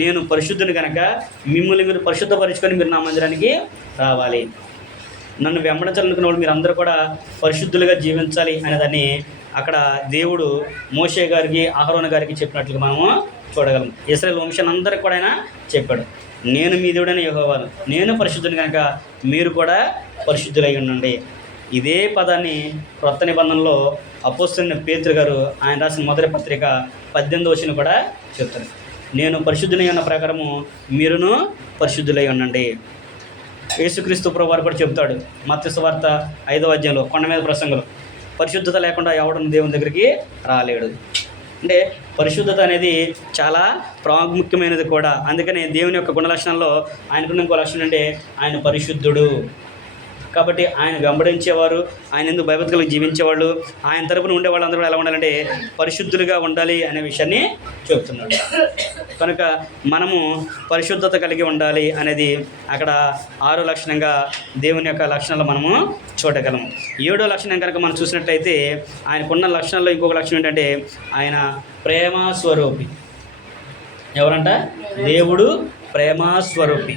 నేను పరిశుద్ధుని కనుక మిమ్మల్ని మీరు పరిశుద్ధపరుచుకొని మీరు నా మందిరానికి రావాలి, నన్ను వెంబడించాలనుకున్న వాళ్ళు మీరు అందరూ కూడా పరిశుద్ధులుగా జీవించాలి అనేదాన్ని అక్కడ దేవుడు మోషే గారికి అహరోను గారికి చెప్పినట్లుగా మనము చూడగలం. ఇశ్రాయేలు వంశాన్ని అందరికి కూడా ఆయన చెప్పాడు, నేను మీ దేవుడైన యెహోవాను, నేను పరిశుద్ధుని కనుక మీరు కూడా పరిశుద్ధులై ఉండండి. ఇదే పదాన్ని క్రొత్త నిబంధనలో అపోస్తలుడైన పేతురు గారు ఆయన రాసిన మొదటి పత్రిక 18వ వచనం కూడా చెప్తారు, నేను పరిశుద్ధులై ఉన్న ప్రకారము మీరును పరిశుద్ధులై ఉండండి. యేసుక్రీస్తు ప్రభువారు కూడా చెప్తాడు మత్తయి సువార్త 5వ అధ్యాయంలో కొండ మీద ప్రసంగంలో, పరిశుద్ధత లేకుండా ఎవడను దేవుని దగ్గరికి రాలేడు. అంటే పరిశుద్ధత అనేది చాలా ప్రాముఖ్యమైనది కూడా. అందుకని దేవుని యొక్క గుణ లక్షణాల్లో ఆయనకున్న ఇంకో లక్షణం అంటే ఆయన పరిశుద్ధుడు. కాబట్టి ఆయన వెంబడించేవారు, ఆయన ఎందుకు భయభక్తులకు జీవించేవాళ్ళు, ఆయన తరపున ఉండే వాళ్ళందరూ కూడా ఎలా ఉండాలంటే పరిశుద్ధులుగా ఉండాలి అనే విషయాన్ని చెప్తున్నాడు. కనుక మనము పరిశుద్ధత కలిగి ఉండాలి అనేది అక్కడ 6వ లక్షణంగా దేవుని యొక్క లక్షణాలు మనము చూడగలము. 7వ లక్షణం కనుక మనం చూసినట్లయితే ఆయనకున్న లక్షణాల్లో ఇంకొక లక్షణం ఏంటంటే ఆయన ప్రేమ స్వరూపి. ఎవరంట? దేవుడు ప్రేమ స్వరూపి.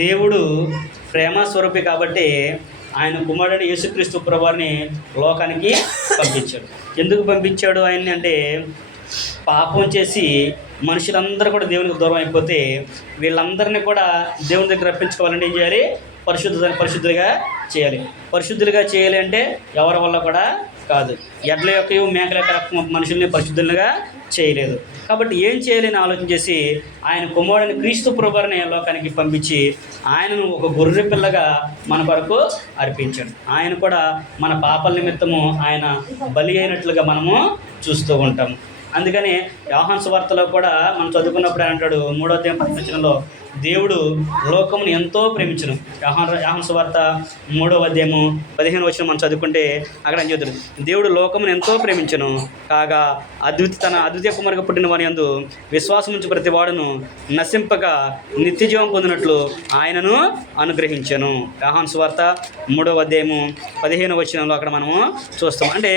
దేవుడు ప్రేమ స్వరూపి కాబట్టి ఆయన కుమారుడు యేసుక్రీస్తు ప్రభువారిని లోకానికి పంపించాడు. ఎందుకు పంపించాడు ఆయన్ని అంటే పాపం చేసి మనుషులందరూ కూడా దేవునికి దూరం అయిపోతే వీళ్ళందరినీ కూడా దేవుని దగ్గర రప్పించుకోవాలంటే ఏం చేయాలి? పరిశుద్ధులుగా చేయాలి. పరిశుద్ధులుగా చేయాలి అంటే ఎవరి వల్ల కూడా కాదు. ఎడ్ల యొక్క మేకల యొక్క మనుషుల్ని పరిశుద్ధులుగా చేయలేదు. కాబట్టి ఏం చేయాలని ఆలోచన చేసి ఆయన కుమారుడిని క్రీస్తు ప్రభువుని లోకానికి పంపించి ఆయనను ఒక గొర్రె పిల్లగా మన కొరకు అర్పించాడు. ఆయన కూడా మన పాపల నిమిత్తము ఆయన బలి అయినట్లుగా మనము చూస్తూ ఉంటాము. అందుకని యోహాను సువార్తలో కూడా మనం చదువుకున్నప్పుడు అంటాడు 3వ అధ్యాయం 10వ వచనంలో దేవుడు లోకమును ఎంతో ప్రేమించును. యోహాను సువార్త 3వ అధ్యాయము 15వ వచనం మనం చదువుకుంటే అక్కడ ఏం చెప్తాడు? దేవుడు లోకమును ఎంతో ప్రేమించును కాగా తన అద్వితీయ కుమారుగా పుట్టిన వాని యందు విశ్వాసం ఉంచి ప్రతి వాడును నశింపక నిత్యజీవం పొందినట్లు ఆయనను అనుగ్రహించను. యోహాను సువార్త 3వ అధ్యాయము 15వ వచనంలో అక్కడ మనము చూస్తాం. అంటే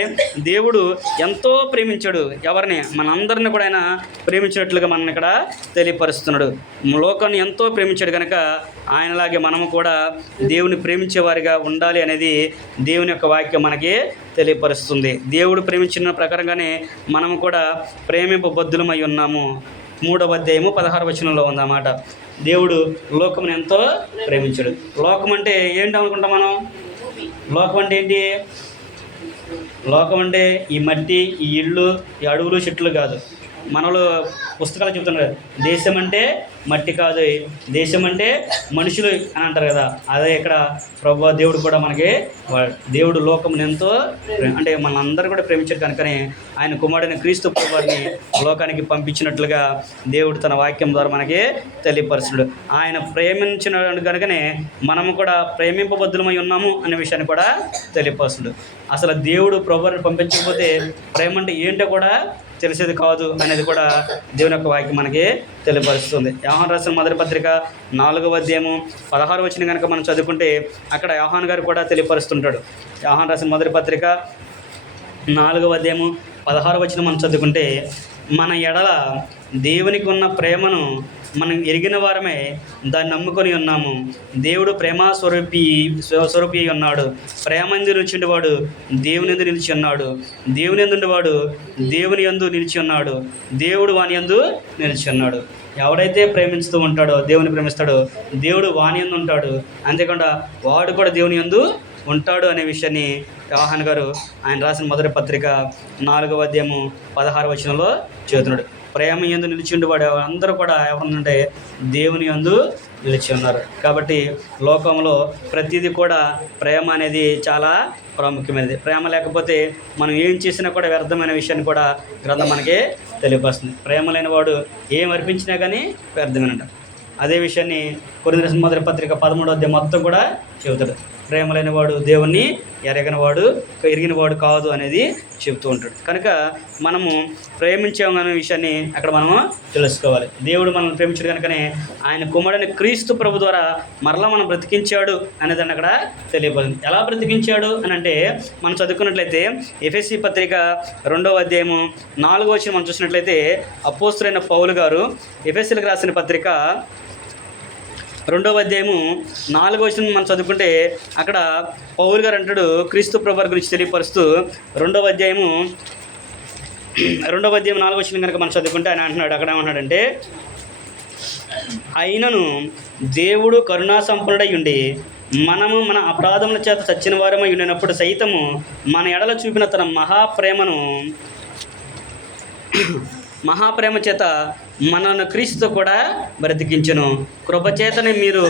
దేవుడు ఎంతో ప్రేమించాడు. ఎవరిని? మనందరిని కూడా ఆయన ప్రేమించినట్లుగా మనం ఇక్కడ తెలియపరుస్తున్నాడు. లోకాన్ని ఎంతో ప్రేమించాడు కనుక ఆయనలాగే మనము కూడా దేవుని ప్రేమించేవారిగా ఉండాలి అనేది దేవుని యొక్క వాక్యం మనకి తెలియపరుస్తుంది. దేవుడు ప్రేమించిన ప్రకారంగానే మనము కూడా ప్రేమింపబద్ధులమై ఉన్నాము. 3వ అధ్యాయము 16వ వచనంలో ఉందన్నమాట. దేవుడు లోకమును ఎంతో ప్రేమించాడు. లోకం అంటే ఏంటి అనుకుంటాం మనం? లోకం అంటే ఏంటి? లోకం అంటే ఈ మట్టి, ఈ ఇళ్ళు, ఈ అడవులు, చెట్లు కాదు. మనలో పుస్తకాలు చెప్తున్నారు దేశం అంటే మట్టి కాదు, దేశం అంటే మనుషులు అని అంటారు కదా. అదే ఇక్కడ ప్రభువా దేవుడు కూడా మనకి దేవుడు లోకమును ఎంతో అంటే మనందరూ కూడా ప్రేమించారు కనుకనే ఆయన కుమారుడైన క్రీస్తు ప్రభువుని లోకానికి పంపించినట్లుగా దేవుడు తన వాక్యం ద్వారా మనకి తెలియపరుచుడు. ఆయన ప్రేమించిన కనుకనే మనము కూడా ప్రేమింపబద్ధులమై ఉన్నాము అనే విషయాన్ని కూడా తెలియపరుచుడు. అసలు దేవుడు ప్రభువుని పంపించకపోతే ప్రేమ అంటే ఏంటో కూడా తెలిసేది కాదు అనేది కూడా దేవుని యొక్క వాక్యం మనకి తెలియపరుస్తుంది. యోహాను రాసిన మొదటి పత్రిక 4వ అధ్యాయము 16వ వచనం కనుక మనం చదువుకుంటే అక్కడ యోహాను గారు కూడా తెలియపరుస్తుంటాడు. యోహాను రాసిన మొదటి పత్రిక 4వ అధ్యాయము 16వ వచనం మనం చదువుకుంటే మన ఎడల దేవునికి ఉన్న ప్రేమను మనం ఎరిగిన వారమే దాన్ని నమ్ముకొని ఉన్నాము. దేవుడు ప్రేమ స్వరూపి ఉన్నాడు. ప్రేమందు నిలిచిండేవాడు దేవుని యందు నిలిచి ఉన్నాడు. దేవుని యందు ఉండేవాడు దేవుని యందు నిలిచి ఉన్నాడు. దేవుడు వాని యందు నిలిచి ఉన్నాడు. ఎవడైతే ప్రేమిస్తూ ఉంటాడో దేవుని ప్రేమిస్తాడో దేవుడు వాని యందు ఉంటాడు. అంతేకాకుండా వాడు కూడా దేవుని యందు ఉంటాడు అనే విషయాన్ని యోహాను గారు ఆయన రాసిన మొదటి పత్రిక 4వ అధ్యాయము 16వ వచనంలో చెబుతున్నాడు. ప్రేమ యందు నిలిచి ఉండేవాడు అందరూ కూడా ఎవరంటే దేవుని యందు నిలిచి ఉన్నారు. కాబట్టి లోకంలో ప్రతిదీ కూడా ప్రేమ అనేది చాలా ప్రాముఖ్యమైనది. ప్రేమ లేకపోతే మనం ఏం చేసినా కూడా వ్యర్థమైన విషయాన్ని కూడా గ్రంథం మనకి తెలియపరుస్తుంది. ప్రేమ లేని వాడు ఏం అర్పించినా కానీ వ్యర్థమేనంట. అదే విషయాన్ని కొరింథీయులకు రాసిన మొదటి పత్రిక 13వ అధ్యాయం మొత్తం కూడా చెబుతాడు. ప్రేమ లేనివాడు దేవుణ్ణి ఎరిగినవాడు కాదు అనేది చెబుతూ ఉంటాడు. కనుక మనము ప్రేమించామనే విషయాన్ని అక్కడ మనము తెలుసుకోవాలి. దేవుడు మనల్ని ప్రేమించాడు కనుకనే ఆయన కుమారుడైన క్రీస్తు ప్రభు ద్వారా మరలా మనం బ్రతికించాడు అనేదాన్ని అక్కడ తెలియబడింది. ఎలా బ్రతికించాడు అని అంటే మనం చదువుకున్నట్లయితే ఎఫెసీ పత్రిక 2వ అధ్యాయము 4వ వచనం మనం చూసినట్లయితే అపోస్తలుడైన పౌలు గారు ఎఫెసీలకు రాసిన పత్రిక 2వ అధ్యాయము 4వ వచనం మనం చదువుకుంటే అక్కడ పౌలు గారు అంటాడు క్రీస్తు ప్రభు గురించి తెలియపరుస్తూ 2వ అధ్యాయం 4వ వచనం కనుక మనం చదువుకుంటే ఆయన అంటున్నాడు, అక్కడ ఏమంటున్నాడంటే, అయినను దేవుడు కరుణా సంపన్నుడై ఉండి మనము మన అపరాధముల చేత చచ్చిన వారమై ఉండినప్పుడు సైతము మన ఎడల చూపిన తన మహాప్రేమ చేత మనను క్రీస్తుతో కూడా బ్రతికించును, కృపచేతనే మీరు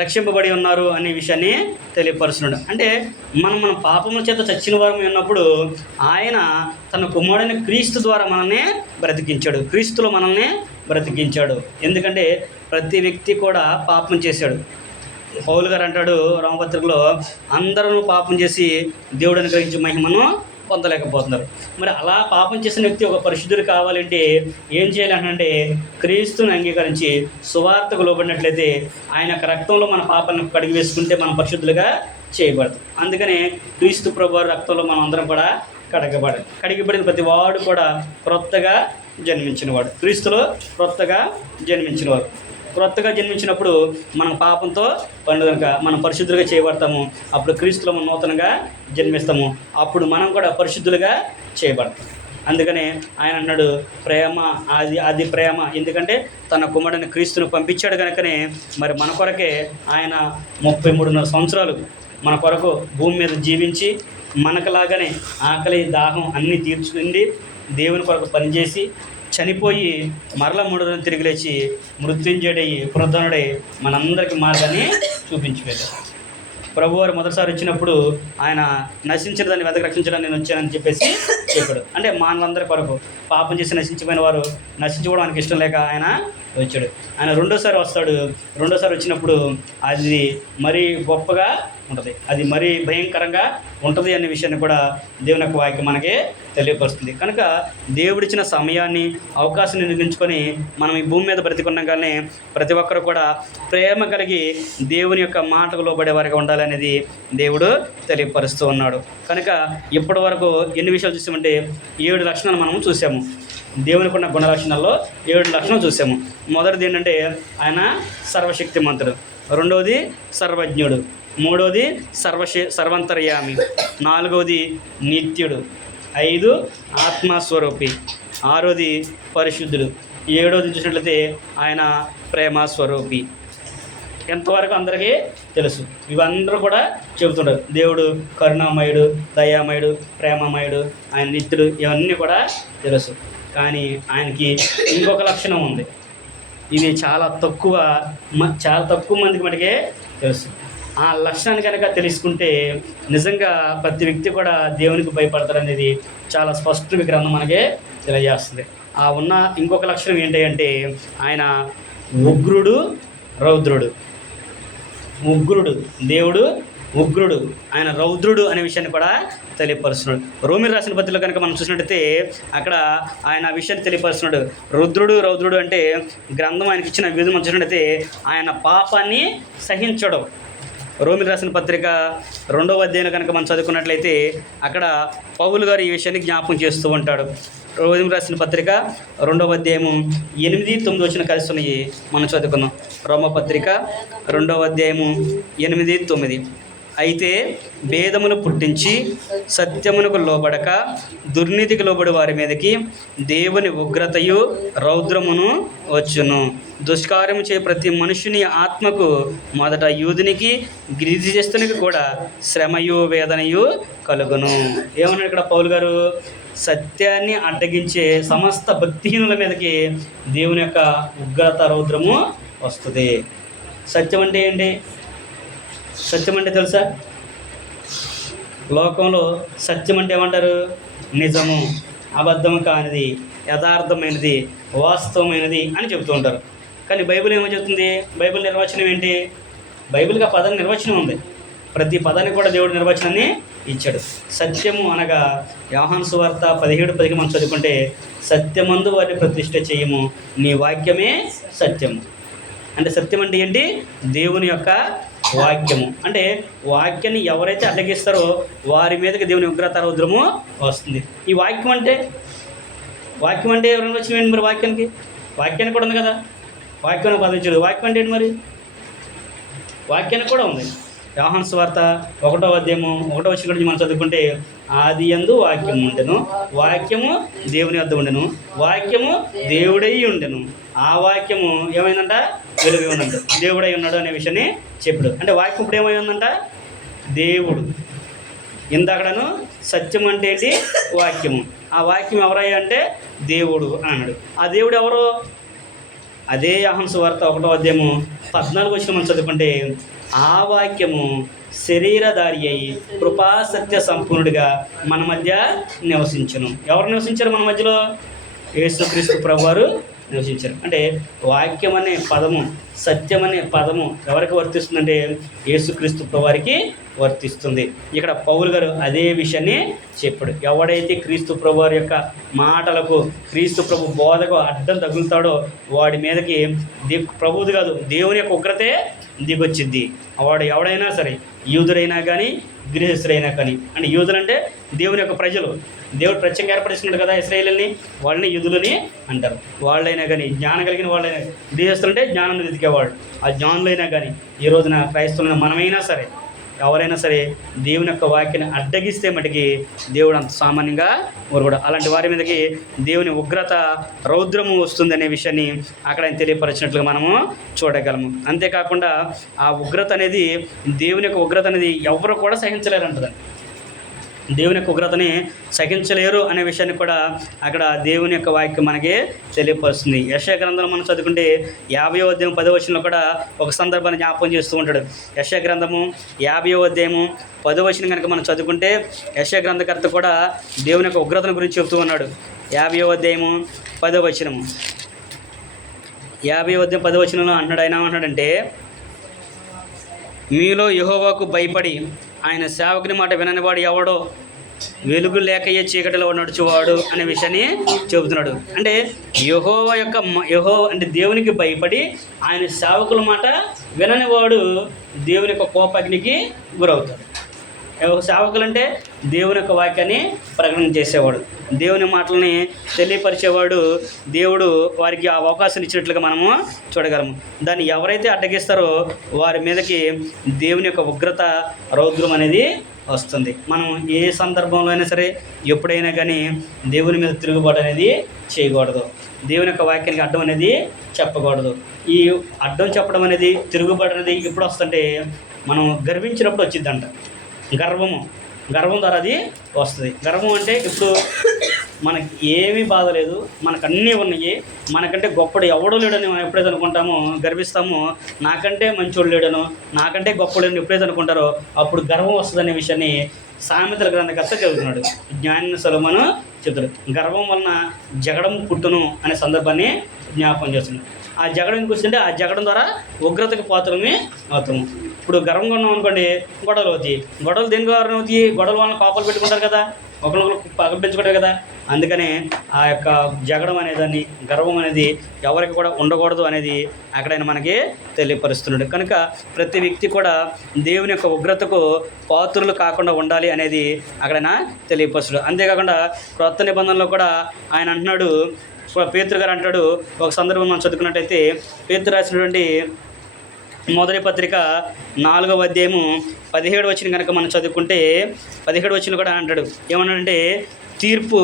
రక్షింపబడి ఉన్నారు అనే విషయాన్ని తెలియపరుస్తున్నాడు. అంటే మన పాపముల చేత చచ్చిన వారు ఉన్నప్పుడు ఆయన తన కుమారుడైన క్రీస్తు ద్వారా మనల్ని బ్రతికించాడు. క్రీస్తులో మనల్ని బ్రతికించాడు. ఎందుకంటే ప్రతి వ్యక్తి కూడా పాపం చేశాడు. పౌలు గారు అంటాడు రామపత్రికలో, అందరూ పాపం చేసి దేవుడు అనుగ్రహించే మహిమను పొందలేకపోతున్నారు. మరి అలా పాపం చేసిన వ్యక్తి ఒక పరిశుద్ధుడు కావాలంటే ఏం చేయాలంటే క్రీస్తుని అంగీకరించి సువార్తకు లోబడినట్లయితే ఆయన యొక్క రక్తంలో మన పాపాలను కడిగి వేసుకుంటే మనం పరిశుద్ధులుగా చేయబడతాం. అందుకనే క్రీస్తు ప్రభు రక్తంలో మనం అందరం కూడా కడిగిబడిన ప్రతి వాడు కూడా క్రొత్తగా జన్మించినవాడు. క్రీస్తులో క్రొత్తగా జన్మించినవాడు. క్రొత్తగా జన్మించినప్పుడు మనం పాపంతో పండుగ మనం పరిశుద్ధులుగా చేయబడతాము. అప్పుడు క్రీస్తులో మనం నూతనంగా జన్మిస్తాము. అప్పుడు మనం కూడా పరిశుద్ధులుగా చేయబడతాం. అందుకనే ఆయన అన్నాడు ప్రేమ అది ప్రేమ. ఎందుకంటే తన కుమారుడైన క్రీస్తును పంపించాడు కనుకనే మరి మన కొరకే ఆయన 33.5 సంవత్సరాలు మన కొరకు భూమి మీద జీవించి మనకులాగానే ఆకలి దాహం అన్నీ తీర్చుకుంది, దేవుని కొరకు పనిచేసి చనిపోయి మరల 3 రోజులు తిరిగి లేచి మృత్యుంజయుడయ్యి పునరుద్ధరణుడై మనందరికీ మార్గాన్ని చూపించి వెళ్ళారు. ప్రభువారు మొదటిసారి వచ్చినప్పుడు ఆయన నశించిన దాన్ని వెతక రక్షించడానికి నేను వచ్చానని చెప్పేసి చెప్పాడు. అంటే మానవులందరి కొరకు పాపం చేసి నశించిపోయిన వారు నశించుకోవడానికి ఇష్టం లేక ఆయన వచ్చాడు. ఆయన రెండోసారి వస్తాడు. రెండోసారి వచ్చినప్పుడు అది మరీ గొప్పగా ఉంటుంది, అది మరీ భయంకరంగా ఉంటుంది అనే విషయాన్ని కూడా దేవుని యొక్క వాక్యం మనకి తెలియపరుస్తుంది. కనుక దేవుడిచ్చిన సమయాన్ని అవకాశాన్ని నిర్మించుకొని మనం ఈ భూమి మీద బ్రతికున్నాగానే ప్రతి ఒక్కరు కూడా ప్రేమ కలిగి దేవుని యొక్క మాటకు లోబడే వారిగా ఉండాలనేది దేవుడు తెలియపరుస్తూ ఉన్నాడు. కనుక ఇప్పటి వరకు ఎన్ని విషయాలు చూసామంటే 7 లక్షణాలు మనం చూసాము. దేవునికి ఉన్న గుణ లక్షణాల్లో 7 లక్షణాలు చూసాము. మొదటిది ఏంటంటే ఆయన సర్వశక్తిమంతుడు, రెండవది సర్వజ్ఞుడు, మూడవది సర్వంతర్యామి, నాలుగవది నిత్యుడు, 5 ఆత్మస్వరూపి, 6వది పరిశుద్ధుడు, 7వది చూసినట్లయితే ఆయన ప్రేమస్వరూపి. ఎంతవరకు అందరికీ తెలుసు. ఇవందరూ కూడా చెబుతుంటారు దేవుడు కరుణామయుడు, దయామయుడు, ప్రేమమయుడు, ఆయన నిత్యుడు, ఇవన్నీ కూడా తెలుసు. కానీ ఆయనకి ఇంకొక లక్షణం ఉంది. ఇది చాలా తక్కువ మందికి మనకే తెలుసు. ఆ లక్షణాన్ని కనుక తెలుసుకుంటే నిజంగా ప్రతి వ్యక్తి కూడా దేవునికి భయపడతారనేది చాలా స్పష్టంగా గ్రంథం మనకే తెలియజేస్తుంది. ఆ ఉన్న ఇంకొక లక్షణం ఏంటి అంటే ఆయన ఉగ్రుడు, రౌద్రుడు. ఉగ్రుడు, దేవుడు ఉగ్రుడు, ఆయన రౌద్రుడు అనే విషయాన్ని కూడా తెలియపరుస్తున్నాడు. రోమిలకు రాసిన పత్రికలో కనుక మనం చూసినట్టయితే అక్కడ ఆయన విషయాన్ని తెలియపరుస్తున్నాడు. రుద్రుడు, రౌద్రుడు అంటే గ్రంథం ఆయనకి ఇచ్చిన విధులు మనం చూసినట్టయితే ఆయన పాపాన్ని సహించడం. రోమిలకు రాసిన పత్రిక 2వ అధ్యాయం కనుక మనం చదువుకున్నట్లయితే అక్కడ పౌలు గారు ఈ విషయాన్ని జ్ఞాపకం చేస్తూ ఉంటాడు. రోమిలకు రాసిన పత్రిక 2వ అధ్యాయము 8, 9 వచ్చిన కలిసి ఉన్నాయి, మనం చదువుకున్నాం. రోమపత్రిక 2వ అధ్యాయము 8, 9. అయితే భేదమును పుట్టించి సత్యమునకు లోబడక దుర్నీతికి లోబడి వారి మీదకి దేవుని ఉగ్రతయు రౌద్రమును వచ్చును. దుష్కార్యము చే ప్రతి మనుషుని ఆత్మకు మొదట యూదునికి గిరిజస్తునికి కూడా శ్రమయు వేదనయు కలుగును. ఏమన్నాడు ఇక్కడ పౌలు గారు? సత్యాన్ని అడ్డగించే సమస్త భక్తిహీనుల మీదకి దేవుని యొక్క ఉగ్రత రౌద్రము వస్తుంది. సత్యం అంటే ఏంటి? సత్యం అంటే తెలుసా? లోకంలో సత్యం అంటే ఏమంటారు? నిజము, అబద్ధము కానిది, యథార్థమైనది, వాస్తవమైనది అని చెబుతూ ఉంటారు. కానీ బైబిల్ ఏమో చెప్తుంది? బైబిల్ నిర్వచనం ఏంటి? బైబిల్కి ఆ పదానికి నిర్వచనం ఉంది. ప్రతి పదానికి కూడా దేవుడు నిర్వచనాన్ని ఇచ్చాడు. సత్యము అనగా యోహాను సువార్త 17:10 మనం చదువుకుంటే, సత్యమందు వారిని ప్రతిష్ఠ చేయము, నీ వాక్యమే సత్యము. అంటే సత్యం అంటే ఏంటి? దేవుని యొక్క వాక్యము. అంటే వాక్యాన్ని ఎవరైతే అడ్డగిస్తారో వారి మీదకి దేవుని ఉగ్రత రౌద్రము వస్తుంది. ఈ వాక్యం అంటే ఎవరైనా వచ్చిన మరి వాక్యానికి కూడా ఉంది కదా. వాక్యాన్ని పదించడు. వాక్యం అంటే ఏంటి మరి? వాక్యానికి కూడా ఉంది. యోహాను సువార్త 1:1 గురించి మనం చదువుకుంటే, ఆదియందు వాక్యము ఉండెను, వాక్యము దేవుని వద్ద ఉండెను, వాక్యము దేవుడై ఉండెను, ఆ వాక్యము ఏమైందంట? వెలుగు ఉందంట, దేవుడై ఉన్నాడు అనే విషయాన్ని చెప్పాడు. అంటే వాక్యం ఇప్పుడు ఏమై ఉందంట? దేవుడు. ఇందాకడను సత్యం అంటే ఏంటి? వాక్యము. ఆ వాక్యం ఎవరయ్యా అంటే దేవుడు అన్నాడు. ఆ దేవుడు ఎవరు? అదే యోహాను సువార్త 1:14 మనం చదువుకుంటే, ఆ వాక్యము శరీరధారి అయి కృపా సత్య సంపూర్ణుడిగా మన మధ్య నివసించును. ఎవరు నివసించారు మన మధ్యలో? యేసుక్రీస్తు ప్రభువారు నివసించారు. అంటే వాక్యం అనే పదము, సత్యం అనే పదము ఎవరికి వర్తిస్తుందంటే యేసుక్రీస్తు ప్రభువారికి వర్తిస్తుంది. ఇక్కడ పౌలు గారు అదే విషయాన్ని చెప్పాడు. ఎవడైతే క్రీస్తు ప్రభువారి యొక్క మాటలకు, క్రీస్తు ప్రభు బోధకు అడ్డం తగులుతాడో వాడి మీదకి ప్రభువుది కాదు, దేవుని యొక్క ఉగ్రతే దిగొచ్చింది. వాడు ఎవడైనా సరే, యూదుడైనా కానీ గ్రీసులైనా కానీ. అంటే యూదులు అంటే దేవుని యొక్క ప్రజలు, దేవుడు ప్రత్యేకంగా ఏర్పడిస్తున్నాడు కదా ఇశ్రాయేలుని, వాళ్ళని యూదులని అంటారు. వాళ్ళైనా కానీ, జ్ఞానం కలిగిన వాళ్ళైనా, గ్రీసులు అంటే జ్ఞానాన్ని వెతికేవాళ్ళు. ఆ జ్ఞానులైనా కానీ, ఈ రోజున క్రైస్తవులైన మనమైనా సరే, ఎవరైనా సరే దేవుని యొక్క వాక్యాన్ని అడ్డగిస్తే మటుకి దేవుడు అంత సామాన్యంగా ఊరుకోడు. అలాంటి వారి మీదకి దేవుని ఉగ్రత రౌద్రము వస్తుందనే విషయాన్ని అక్కడ ఆయన తెలియపరిచినట్లుగా మనము చూడగలము. అంతేకాకుండా ఆ ఉగ్రత అనేది, దేవుని యొక్క ఉగ్రత అనేది ఎవరు కూడా సహించలేరు అంటదండి. దేవుని యొక్క ఉగ్రతని సహించలేరు అనే విషయాన్ని కూడా అక్కడ దేవుని యొక్క వాక్యం మనకి తెలియపరుస్తుంది. యెషయా గ్రంథంలో మనం చదువుకుంటే 50వ అధ్యాయం 10వ వచనంలో కూడా ఒక సందర్భాన్ని జ్ఞాపకం చేస్తూ ఉంటాడు. యెషయా గ్రంథము 50వ అధ్యాయము 10వ వచనం కనుక మనం చదువుకుంటే, యెషయా గ్రంథకర్త కూడా దేవుని యొక్క ఉగ్రతను గురించి చెబుతూ ఉన్నాడు. 50వ అధ్యాయము 10వ వచనము, 50వ అధ్యాయం 10వ వచనంలో అంటున్నాడు. ఆయన ఏమంటున్నాడంటే, మీలో యెహోవాకు భయపడి ఆయన సేవకుని మాట విననివాడు ఎవడో, వెలుగు లేకయ్యే చీకటిలో నడుచువాడు అనే విషయాన్ని చెబుతున్నాడు. అంటే యెహోవా అంటే దేవునికి భయపడి ఆయన సేవకుల మాట విననివాడు దేవుని యొక్క కోపాగ్నికి గురవుతాడు. సేవకులు అంటే దేవుని యొక్క వాక్యాన్ని ప్రకటన చేసేవాడు, దేవుని మాటలని తెలియపరిచేవాడు. దేవుడు వారికి ఆ అవకాశం ఇచ్చినట్లుగా మనము చూడగలము. దాన్ని ఎవరైతే అడ్డగిస్తారో వారి మీదకి దేవుని యొక్క ఉగ్రత రౌద్రం అనేది వస్తుంది. మనం ఏ సందర్భంలో అయినా సరే, ఎప్పుడైనా కానీ దేవుని మీద తిరుగుబాటు అనేది చేయకూడదు. దేవుని యొక్క వాక్యానికి అడ్డం అనేది చెప్పకూడదు. ఈ అడ్డం చెప్పడం అనేది, తిరుగుబాటు అనేది ఎప్పుడు వస్తుంటే మనం గర్వించినప్పుడు వచ్చిందంట. గర్వం ద్వారా అది వస్తుంది. గర్వం అంటే ఇప్పుడు మనకి ఏమీ బాధ లేదు, మనకు అన్నీ ఉన్నాయి, మనకంటే గొప్పడు ఎవడో లేడని మనం ఎప్పుడైతే అనుకుంటామో, గర్విస్తామో, నాకంటే మంచోడు లేడను, నాకంటే గొప్పడని ఎప్పుడైతే అనుకుంటారో అప్పుడు గర్వం వస్తుందనే విషయాన్ని సామెతల గ్రంథకర్త చెబుతున్నాడు. జ్ఞాని సొలొమోను చెబుతాడు. గర్వం వలన జగడం పుట్టును అనే సందర్భాన్ని జ్ఞాపకం చేస్తున్నాడు. ఆ జగడం ఎందుకు వస్తుంటే ఆ జగడం ద్వారా ఉగ్రతకి పాత్రమే అవుతాము. ఇప్పుడు గర్వంగా ఉన్నాం అనుకోండి, గొడవలు అవుతాయి. గొడవలు దేని ద్వారా అవుతాయి? గొడవల వలన కోపాలు పెట్టుకుంటారు కదా, ఒకరినొకరు పగపెంచుకుంటారు కదా. అందుకనే ఆ యొక్క జగడం అనేదాన్ని, గర్వం అనేది ఎవరికి కూడా ఉండకూడదు అనేది అక్కడైనా మనకి తెలియపరుస్తున్నాడు. కనుక ప్రతి వ్యక్తి కూడా దేవుని యొక్క ఉగ్రతకు పాత్రులు కాకుండా ఉండాలి అనేది అక్కడైనా తెలియపరుస్తున్నాడు. అంతేకాకుండా క్రొత్త నిబంధనలో కూడా ఆయన అంటున్నాడు, పేతురు గారు అంటాడు, ఒక సందర్భం మనం చదువుకున్నట్టయితే పేతురు రాసినటువంటి మొదటి పత్రిక 4వ అధ్యాయము 17వ వచనం కనుక మనం చదువుకుంటే, 17వ వచనం కూడా అంటాడు. ఏమన్నాడంటే, తీర్పు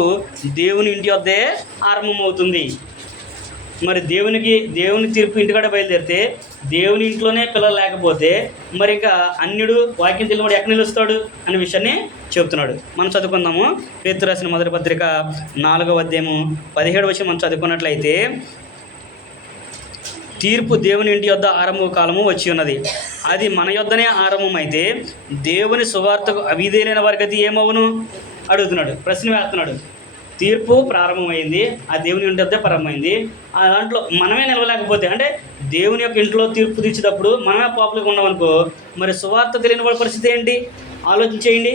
దేవుని ఇంటి వద్దే ఆరంభమవుతుంది. మరి దేవుని తీర్పు ఇంటికాడ బయలుదేరితే దేవుని ఇంట్లోనే పిల్లలు లేకపోతే మరి ఇంకా అన్యుడు వాక్యం తెలియవాడు ఎక్కడ నిలుస్తాడు అనే విషయాన్ని చెబుతున్నాడు. మనం చదువుకుందాము. పేతురు రాసిన మొదటి పత్రిక 4వ అధ్యాయము 17వ వచనం మనం చదువుకున్నట్లయితే, తీర్పు దేవుని ఇంటి యొద్ద ఆరంభ కాలము వచ్చి ఉన్నది, అది మన యొద్దనే ఆరంభమైతే దేవుని సువార్తకు అవిధేయులైన వారికి అది ఏమవును అడుగుతున్నాడు, ప్రశ్న వేస్తున్నాడు. తీర్పు ప్రారంభమైంది, ఆ దేవుని ఇంటి వద్దే ప్రారంభమైంది. ఆ దాంట్లో మనమే నిలవలేకపోతే, అంటే దేవుని యొక్క ఇంట్లో తీర్పు తీర్చేటప్పుడు మనమే పాపులుగా ఉన్నామనుకో, మరి సువార్త తెలియని వాళ్ళ పరిస్థితి ఏంటి ఆలోచించేయండి.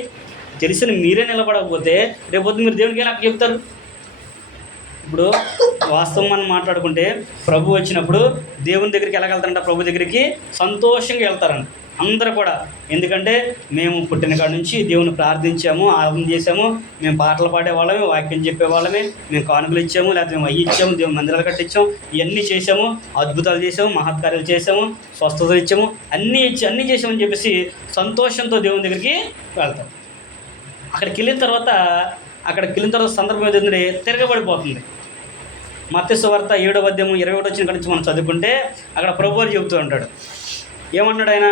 తెలిసిన మీరే నిలబడకపోతే రేపొద్దు మీరు దేవునికి ఎలా చెప్తారు? ఇప్పుడు వాస్తవం మనం మాట్లాడుకుంటే ప్రభు వచ్చినప్పుడు దేవుని దగ్గరికి ఎలా వెళ్తారంట? ప్రభు దగ్గరికి సంతోషంగా వెళ్తారంట అందరూ కూడా. ఎందుకంటే మేము పుట్టిన కాడ నుంచి దేవుని ప్రార్థించాము, ఆరాధన చేసాము, మేము పాటలు పాడేవాళ్ళమే, వాక్యం చెప్పేవాళ్ళమే, మేము కానుకలు ఇచ్చాము, లేకపోతే మేము అయ్యి ఇచ్చాము, దేవుని మందిరాలు కట్టించాము, ఇవన్నీ చేసాము, అద్భుతాలు చేసాము, మహత్కార్యాలు చేసాము, స్వస్థతలు ఇచ్చాము, అన్నీ చేసామని చెప్పేసి సంతోషంతో దేవుని దగ్గరికి వెళ్తాం. అక్కడికి వెళ్ళిన తర్వాత సందర్భం ఏదైంది, తిరగబడిపోతుంది. మత్తయి సువార్త 7వ అధ్యాయం 21 వచనం నుంచి మనం చదువుకుంటే అక్కడ ప్రభువారు చెబుతూ ఉంటాడు. ఏమన్నాడు ఆయన?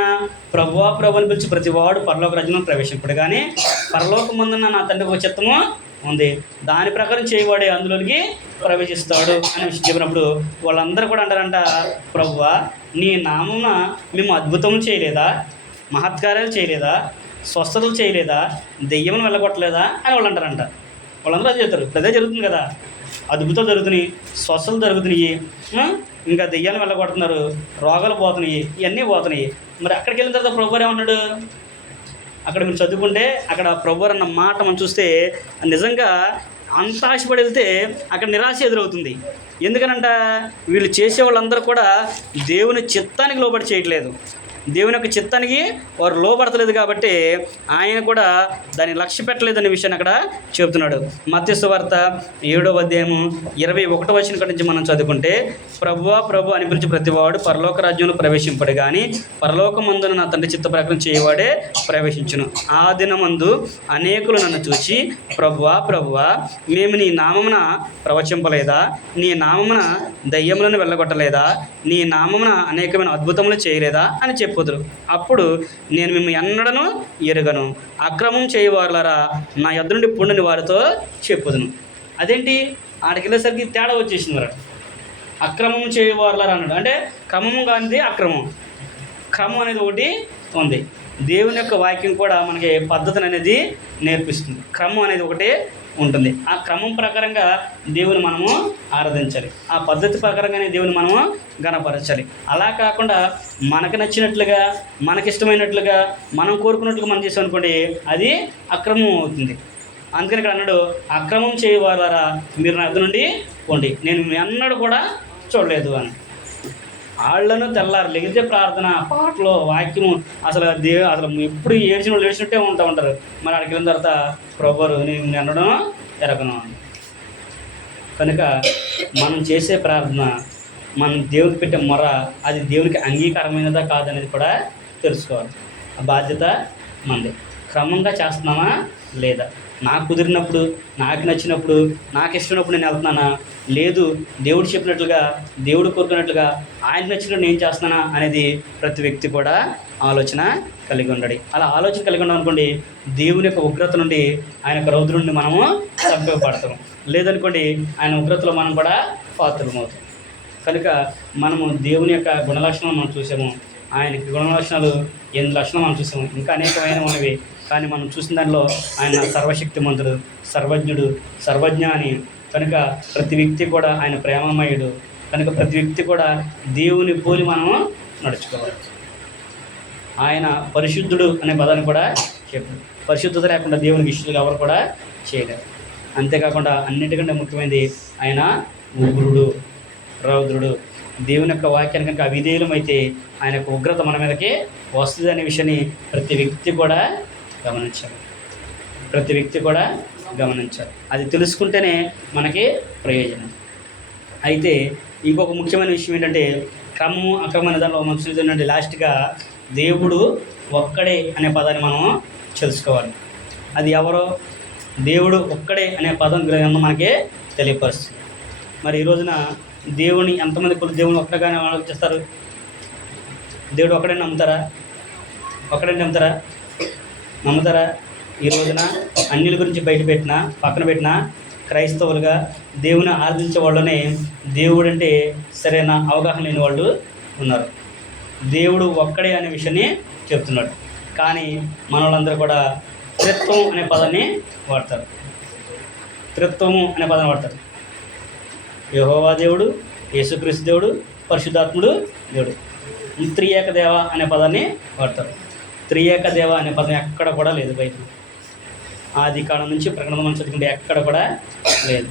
ప్రభుని పిలిచి ప్రతివాడు పరలోక రాజ్యంలో ప్రవేశింపడు, కానీ పరలోకమందున్న నా తండ్రికి ఒక చిత్తము ఉంది, దాని ప్రకారం చేయవాడే అందులోనికి ప్రవేశిస్తాడు అనే విషయం చెప్పినప్పుడు వాళ్ళందరూ కూడా అంటారంట, ప్రభువా నీ నామమున మేము అద్భుతములు చేయలేదా, మహత్కార్యాలు చేయలేదా, స్వస్థతలు చేయలేదా, దెయ్యమును వెళ్ళగొట్టలేదా అని వాళ్ళు అంటారంట. వాళ్ళందరూ అది చెప్తారు. అదే జరుగుతుంది కదా, అద్భుతాలు జరుగుతున్నాయి, స్వస్థతలు జరుగుతున్నాయి, ఇంకా దెయ్యాలు వెళ్ళగొడుతున్నారు, రోగాలు పోతున్నాయి, ఇవన్నీ పోతున్నాయి. మరి అక్కడికి వెళ్ళిన తర్వాత ప్రభువారు ఏమన్నాడు? అక్కడ మీరు చదువుకుంటే అక్కడ ప్రభువారు అన్న మాట మనం చూస్తే నిజంగా అంత ఆశపడి వెళ్తే అక్కడ నిరాశ ఎదురవుతుంది. ఎందుకనంట వీళ్ళు చేసే వాళ్ళందరూ కూడా దేవుని చిత్తానికి లోబడి చేయట్లేదు, దేవుని యొక్క చిత్తానికి వారు లోపడతలేదు, కాబట్టి ఆయన కూడా దాన్ని లక్ష్య పెట్టలేదనే విషయాన్ని అక్కడ చెబుతున్నాడు. మత్తయి సువార్త 7వ అధ్యాయము 21వ వచనం నుంచి మనం చదువుకుంటే, ప్రభు అని పిలిచి ప్రతివాడు పరలోక రాజ్యంలో ప్రవేశింపడు, కానీ పరలోకమందున నా తండ్రి చిత్త ప్రకారం చేయవాడే ప్రవేశించును. ఆ దినమందు అనేకులు నన్ను చూచి ప్రభువా మేము నీ నామమున ప్రవచింపలేదా, నీ నామమున దయ్యములను వెళ్ళగొట్టలేదా, నీ నామమున అనేకమైన అద్భుతములు చేయలేదా అని చెప్పుదురు. అప్పుడు నేను మిమ్మల్ని ఎన్నడను ఎరుగను, అక్రమం చేయవారులారా నా యొద్ద నుండి పొండని వారితో చెప్పుదును. అదేంటి ఆడికి వెళ్ళేసరికి తేడా వచ్చేసింది. మరి అక్రమం చేయవారులారా అన్నాడు, అంటే క్రమము కానిది అక్రమం, క్రమం అనేది ఒకటి ఉంది. దేవుని యొక్క వాక్యం కూడా మనకి పద్ధతిని అనేది నేర్పిస్తుంది, క్రమం అనేది ఒకటి ఉంటుంది. ఆ క్రమం ప్రకారంగా దేవుని మనము ఆరాధించాలి, ఆ పద్ధతి ప్రకారంగానే దేవుని మనము గణపరచాలి. అలా కాకుండా మనకు నచ్చినట్లుగా, మనకిష్టమైనట్లుగా, మనం కోరుకున్నట్లుగా మనం చేసాం అనుకోండి, అది అక్రమం అవుతుంది. అందుకని ఇక్కడ అన్నాడు, అక్రమం చేయవారా మీరు నా యొద్ద నుండి పోండి, నేను మీ అన్నడు కూడా చూడలేదు అని. వాళ్ళను తెల్లారు లెగితే ప్రార్థన, పాటలు, వాక్యము, అసలు ఎప్పుడు ఏడ్చిన వాళ్ళు ఏడ్చినట్టే ఉంటారు. మరి అక్కడికి వెళ్ళిన తర్వాత ప్రభువారు నేను అనడం ఎరగను. కనుక మనం చేసే ప్రార్థన, మనం దేవునికి పెట్టే మొర, అది దేవునికి అంగీకారమైనదా కాదనేది కూడా తెలుసుకోవాలి. ఆ బాధ్యత మనది. క్రమంగా చేస్తున్నామా లేదా, నాకు కుదిరినప్పుడు, నాకు నచ్చినప్పుడు, నాకు ఇష్టమైనప్పుడు నేను వెళ్తున్నానా, లేదు దేవుడు చెప్పినట్లుగా, దేవుడు కోరుకున్నట్లుగా, ఆయనకు నచ్చినట్టు నేను చేస్తున్నానా అనేది ప్రతి వ్యక్తి కూడా ఆలోచన కలిగి ఉండాలి. అలా ఆలోచన కలిగి ఉన్నాం అనుకోండి, దేవుని యొక్క ఉగ్రత నుండి, ఆయన యొక్క రౌద్రం నుండి మనము తప్పిపడతాం. లేదనుకోండి ఆయన ఉగ్రతలో మనం కూడా పాత్రమవుతాం. కనుక మనము దేవుని యొక్క గుణలక్షణాలు మనం చూసాము, ఆయనకి గుణలక్షణాలు 8 లక్షణాలు మనం చూసాము, ఇంకా అనేకమైన ఉన్నవి. కానీ మనం చూసిన దానిలో ఆయన సర్వశక్తిమంతుడు, సర్వజ్ఞుడు, సర్వజ్ఞాని. కనుక ప్రతి వ్యక్తి కూడా ఆయన ప్రేమమయుడు. కనుక ప్రతి వ్యక్తి కూడా దేవుని పోలి మనము నడుచుకోవాలి. ఆయన పరిశుద్ధుడు అనే పదాన్ని కూడా చెప్పారు. పరిశుద్ధత లేకుండా దేవునికి ఇష్టలుగా ఎవరు కూడా చేయలేరు. అంతేకాకుండా అన్నిటికంటే ముఖ్యమైనది ఆయన ఉగ్రుడు, రౌద్రుడు. దేవుని యొక్క వాక్యాన్ని కనుక అవిధేయులమైతే ఆయన యొక్క ఉగ్రత మన మీదకి వస్తుంది అనే విషయాన్ని ప్రతి వ్యక్తి కూడా గమనించాలి. అది తెలుసుకుంటేనే మనకి ప్రయోజనం. అయితే ఇంకొక ముఖ్యమైన విషయం ఏంటంటే, క్రమము అక్రమమైన దానిలో మనం చూస్తుందంటే లాస్ట్గా దేవుడు ఒక్కడే అనే పదాన్ని మనం తెలుసుకోవాలి. అది ఎవరో దేవుడు ఒక్కడే అనే పదం గ్రంథం మనకి తెలియపరుస్తుంది. మరి ఈ రోజున దేవుని ఎంతమంది దేవుని ఒక్కడగానే ఆలోచిస్తారు? దేవుడు ఒక్కడే నమ్ముతారా? నమ్ముతారా? ఈ రోజున అన్యుల గురించి పక్కన పెట్టిన క్రైస్తవులుగా దేవుని ఆరాధించే వాళ్ళనే దేవుడు అంటే సరైన అవగాహన లేని వాళ్ళు ఉన్నారు. దేవుడు ఒక్కడే అనే విషయాన్ని చెప్తున్నాడు. కానీ మన వాళ్ళందరూ కూడా త్రిత్వం అనే పదాన్ని వాడతారు. యెహోవా దేవుడు, యేసుక్రీస్తు దేవుడు, పరిశుద్ధాత్ముడు దేవుడు. త్రియేక దేవ అనే పదాన్ని వాడతారు. త్రియేక దేవ అనే పదం ఎక్కడ కూడా లేదు బైబిల్. ఆది కాలం నుంచి ప్రకటన మనం చదువుకుంటే ఎక్కడ కూడా లేదు.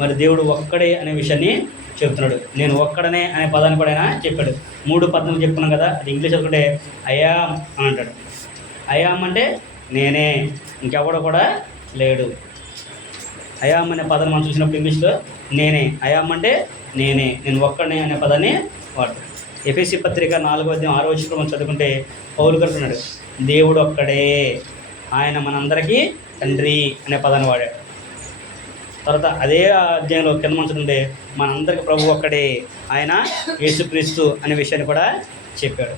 మరి దేవుడు ఒక్కడే అనే విషయాన్ని చెబుతున్నాడు. నేను ఒక్కడనే అనే పదాన్ని కూడా ఆయన చెప్పాడు. 3:14 చెప్పుకున్నాం కదా, అది ఇంగ్లీష్ చదువుకుంటే అయామ్ అని అంటాడు. అయామ్ అంటే నేనే, ఇంకెవడ కూడా లేడు. అయామ్ అనే పదాన్ని మనం చూసినప్పుడు ఇంగ్లీష్లో నేనే, అయామ్ అంటే నేనే, నేను ఒక్కడనే అనే పదాన్ని వాడతాడు. ఎఫెసీ పత్రిక 4:6 మనం చదువుకుంటే పౌలు గారు అన్నాడు, దేవుడు ఒక్కడే, ఆయన మనందరికీ తండ్రి అనే పదాన్ని వాడాడు. తర్వాత అదే అధ్యాయంలో కింద మనం చదువుకుంటే మనందరికీ ప్రభు ఒక్కడే, ఆయన యేసుక్రీస్తు అనే విషయాన్ని కూడా చెప్పాడు.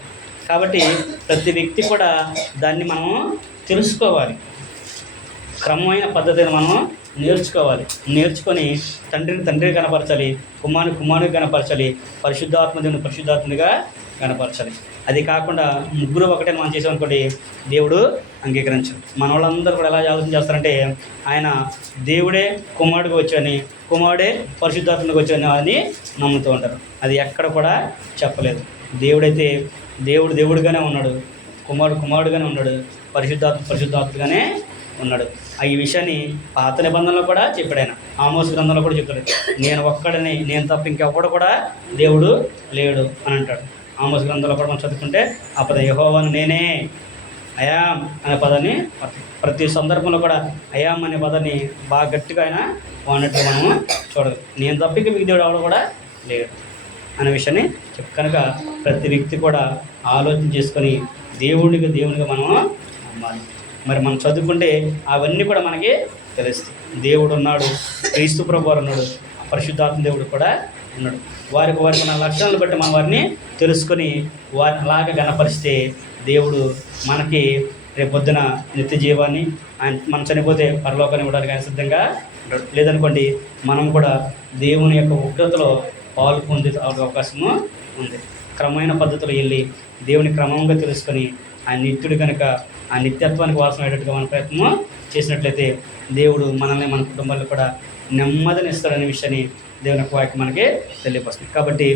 కాబట్టి ప్రతి వ్యక్తి కూడా దాన్ని మనం తెలుసుకోవాలి. క్రమమైన పద్ధతిని మనం నేర్చుకొని తండ్రిని కనపరచాలి, కుమారుని కనపరచాలి, పరిశుద్ధాత్మనిగా కనపరచాలి. అది కాకుండా ముగ్గురు ఒకటే మనం చేసామనుకోండి, దేవుడు అంగీకరించరు. మన వాళ్ళందరూ కూడా ఎలా ఆలోచన చేస్తారంటే ఆయన దేవుడే కుమారుడిగా వచ్చాని, కుమారుడే పరిశుద్ధాత్మగా వచ్చాని అని నమ్ముతూ ఉంటారు. అది ఎక్కడ కూడా చెప్పలేదు. దేవుడైతే దేవుడుగానే ఉన్నాడు, కుమారుడుగానే ఉన్నాడు, పరిశుద్ధాత్మగానే ఉన్నాడు. ఈ విషయాన్ని పాత నిబంధనలో కూడా చెప్పాడు. ఆయన ఆమోస్ గ్రంథంలో కూడా చెప్పాడు, నేను ఒక్కడని, నేను తప్ప ఇంకెవ్వడు కూడా దేవుడు లేడు అని అంటాడు. ఆమోస్ గ్రంథంలో కూడా మనం చదువుకుంటే ఆ పదం యెహోవాను నేనే, అయామ్ అనే పదాన్ని ప్రతి సందర్భంలో కూడా అయామ్ అనే పదాన్ని బాగా గట్టిగా ఆయన వాడినట్టు మనము చూడదు. నేను తప్పిక మీకు దేవుడు ఎవడు కూడా లేడు అనే విషయాన్ని కనుక ప్రతి వ్యక్తి కూడా ఆలోచన చేసుకొని దేవునిగా మనము నమ్మాలి. మరి మనం చదువుకుంటే అవన్నీ కూడా మనకి తెలుస్తాయి. దేవుడు ఉన్నాడు, క్రీస్తు ప్రభువారు ఉన్నాడు, పరిశుద్ధాత్మ దేవుడు కూడా ఉన్నాడు. వారికి ఉన్న లక్షణాలను బట్టి మనం వారిని తెలుసుకొని వారిని అలాగా గణపరిస్తే దేవుడు మనకి రేపొద్దున నిత్య జీవాన్ని, మనం చనిపోతే పరలోకాన్ని ఇవ్వడానికి ఆయన సిద్ధంగా ఉంటాడు. లేదనుకోండి మనం కూడా దేవుని యొక్క ఉగ్రతలో పాలు పొందే అవకాశము ఉంది. క్రమమైన పద్ధతిలో వెళ్ళి దేవుని క్రమంగా తెలుసుకొని ఆయన నిత్యుడు కనుక ఆ నిత్యత్వానికి వాసన అయ్యేటట్టుగా మన ప్రయత్నం చేసినట్లయితే దేవుడు మనల్ని, మన కుటుంబాల్లో కూడా నెమ్మదిని ఇస్తాడనే విషయాన్ని దేవుని యొక్క వాక్యం మనకి తెలియపరుస్తుంది. కాబట్టి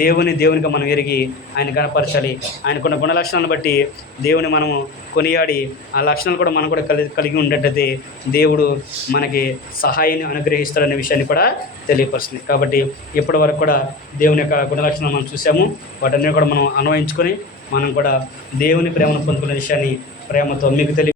దేవునిగా మనం ఎరిగి ఆయన కనపరచాలి. ఆయనకున్న గుణ లక్షణాలను బట్టి దేవుని మనము కొనియాడి ఆ లక్షణాలు కూడా మనం కూడా కలిగి ఉండేటైతే దేవుడు మనకి సహాయాన్ని అనుగ్రహిస్తాడనే విషయాన్ని కూడా తెలియపరుస్తుంది. కాబట్టి ఇప్పటి వరకు కూడా దేవుని యొక్క గుణ లక్షణాలు మనం చూసాము. వాటన్నీ కూడా మనం అన్వయించుకొని మనం కూడా దేవుని ప్రేమను పొందుకునే విషయాన్ని ప్రేమతో మీకు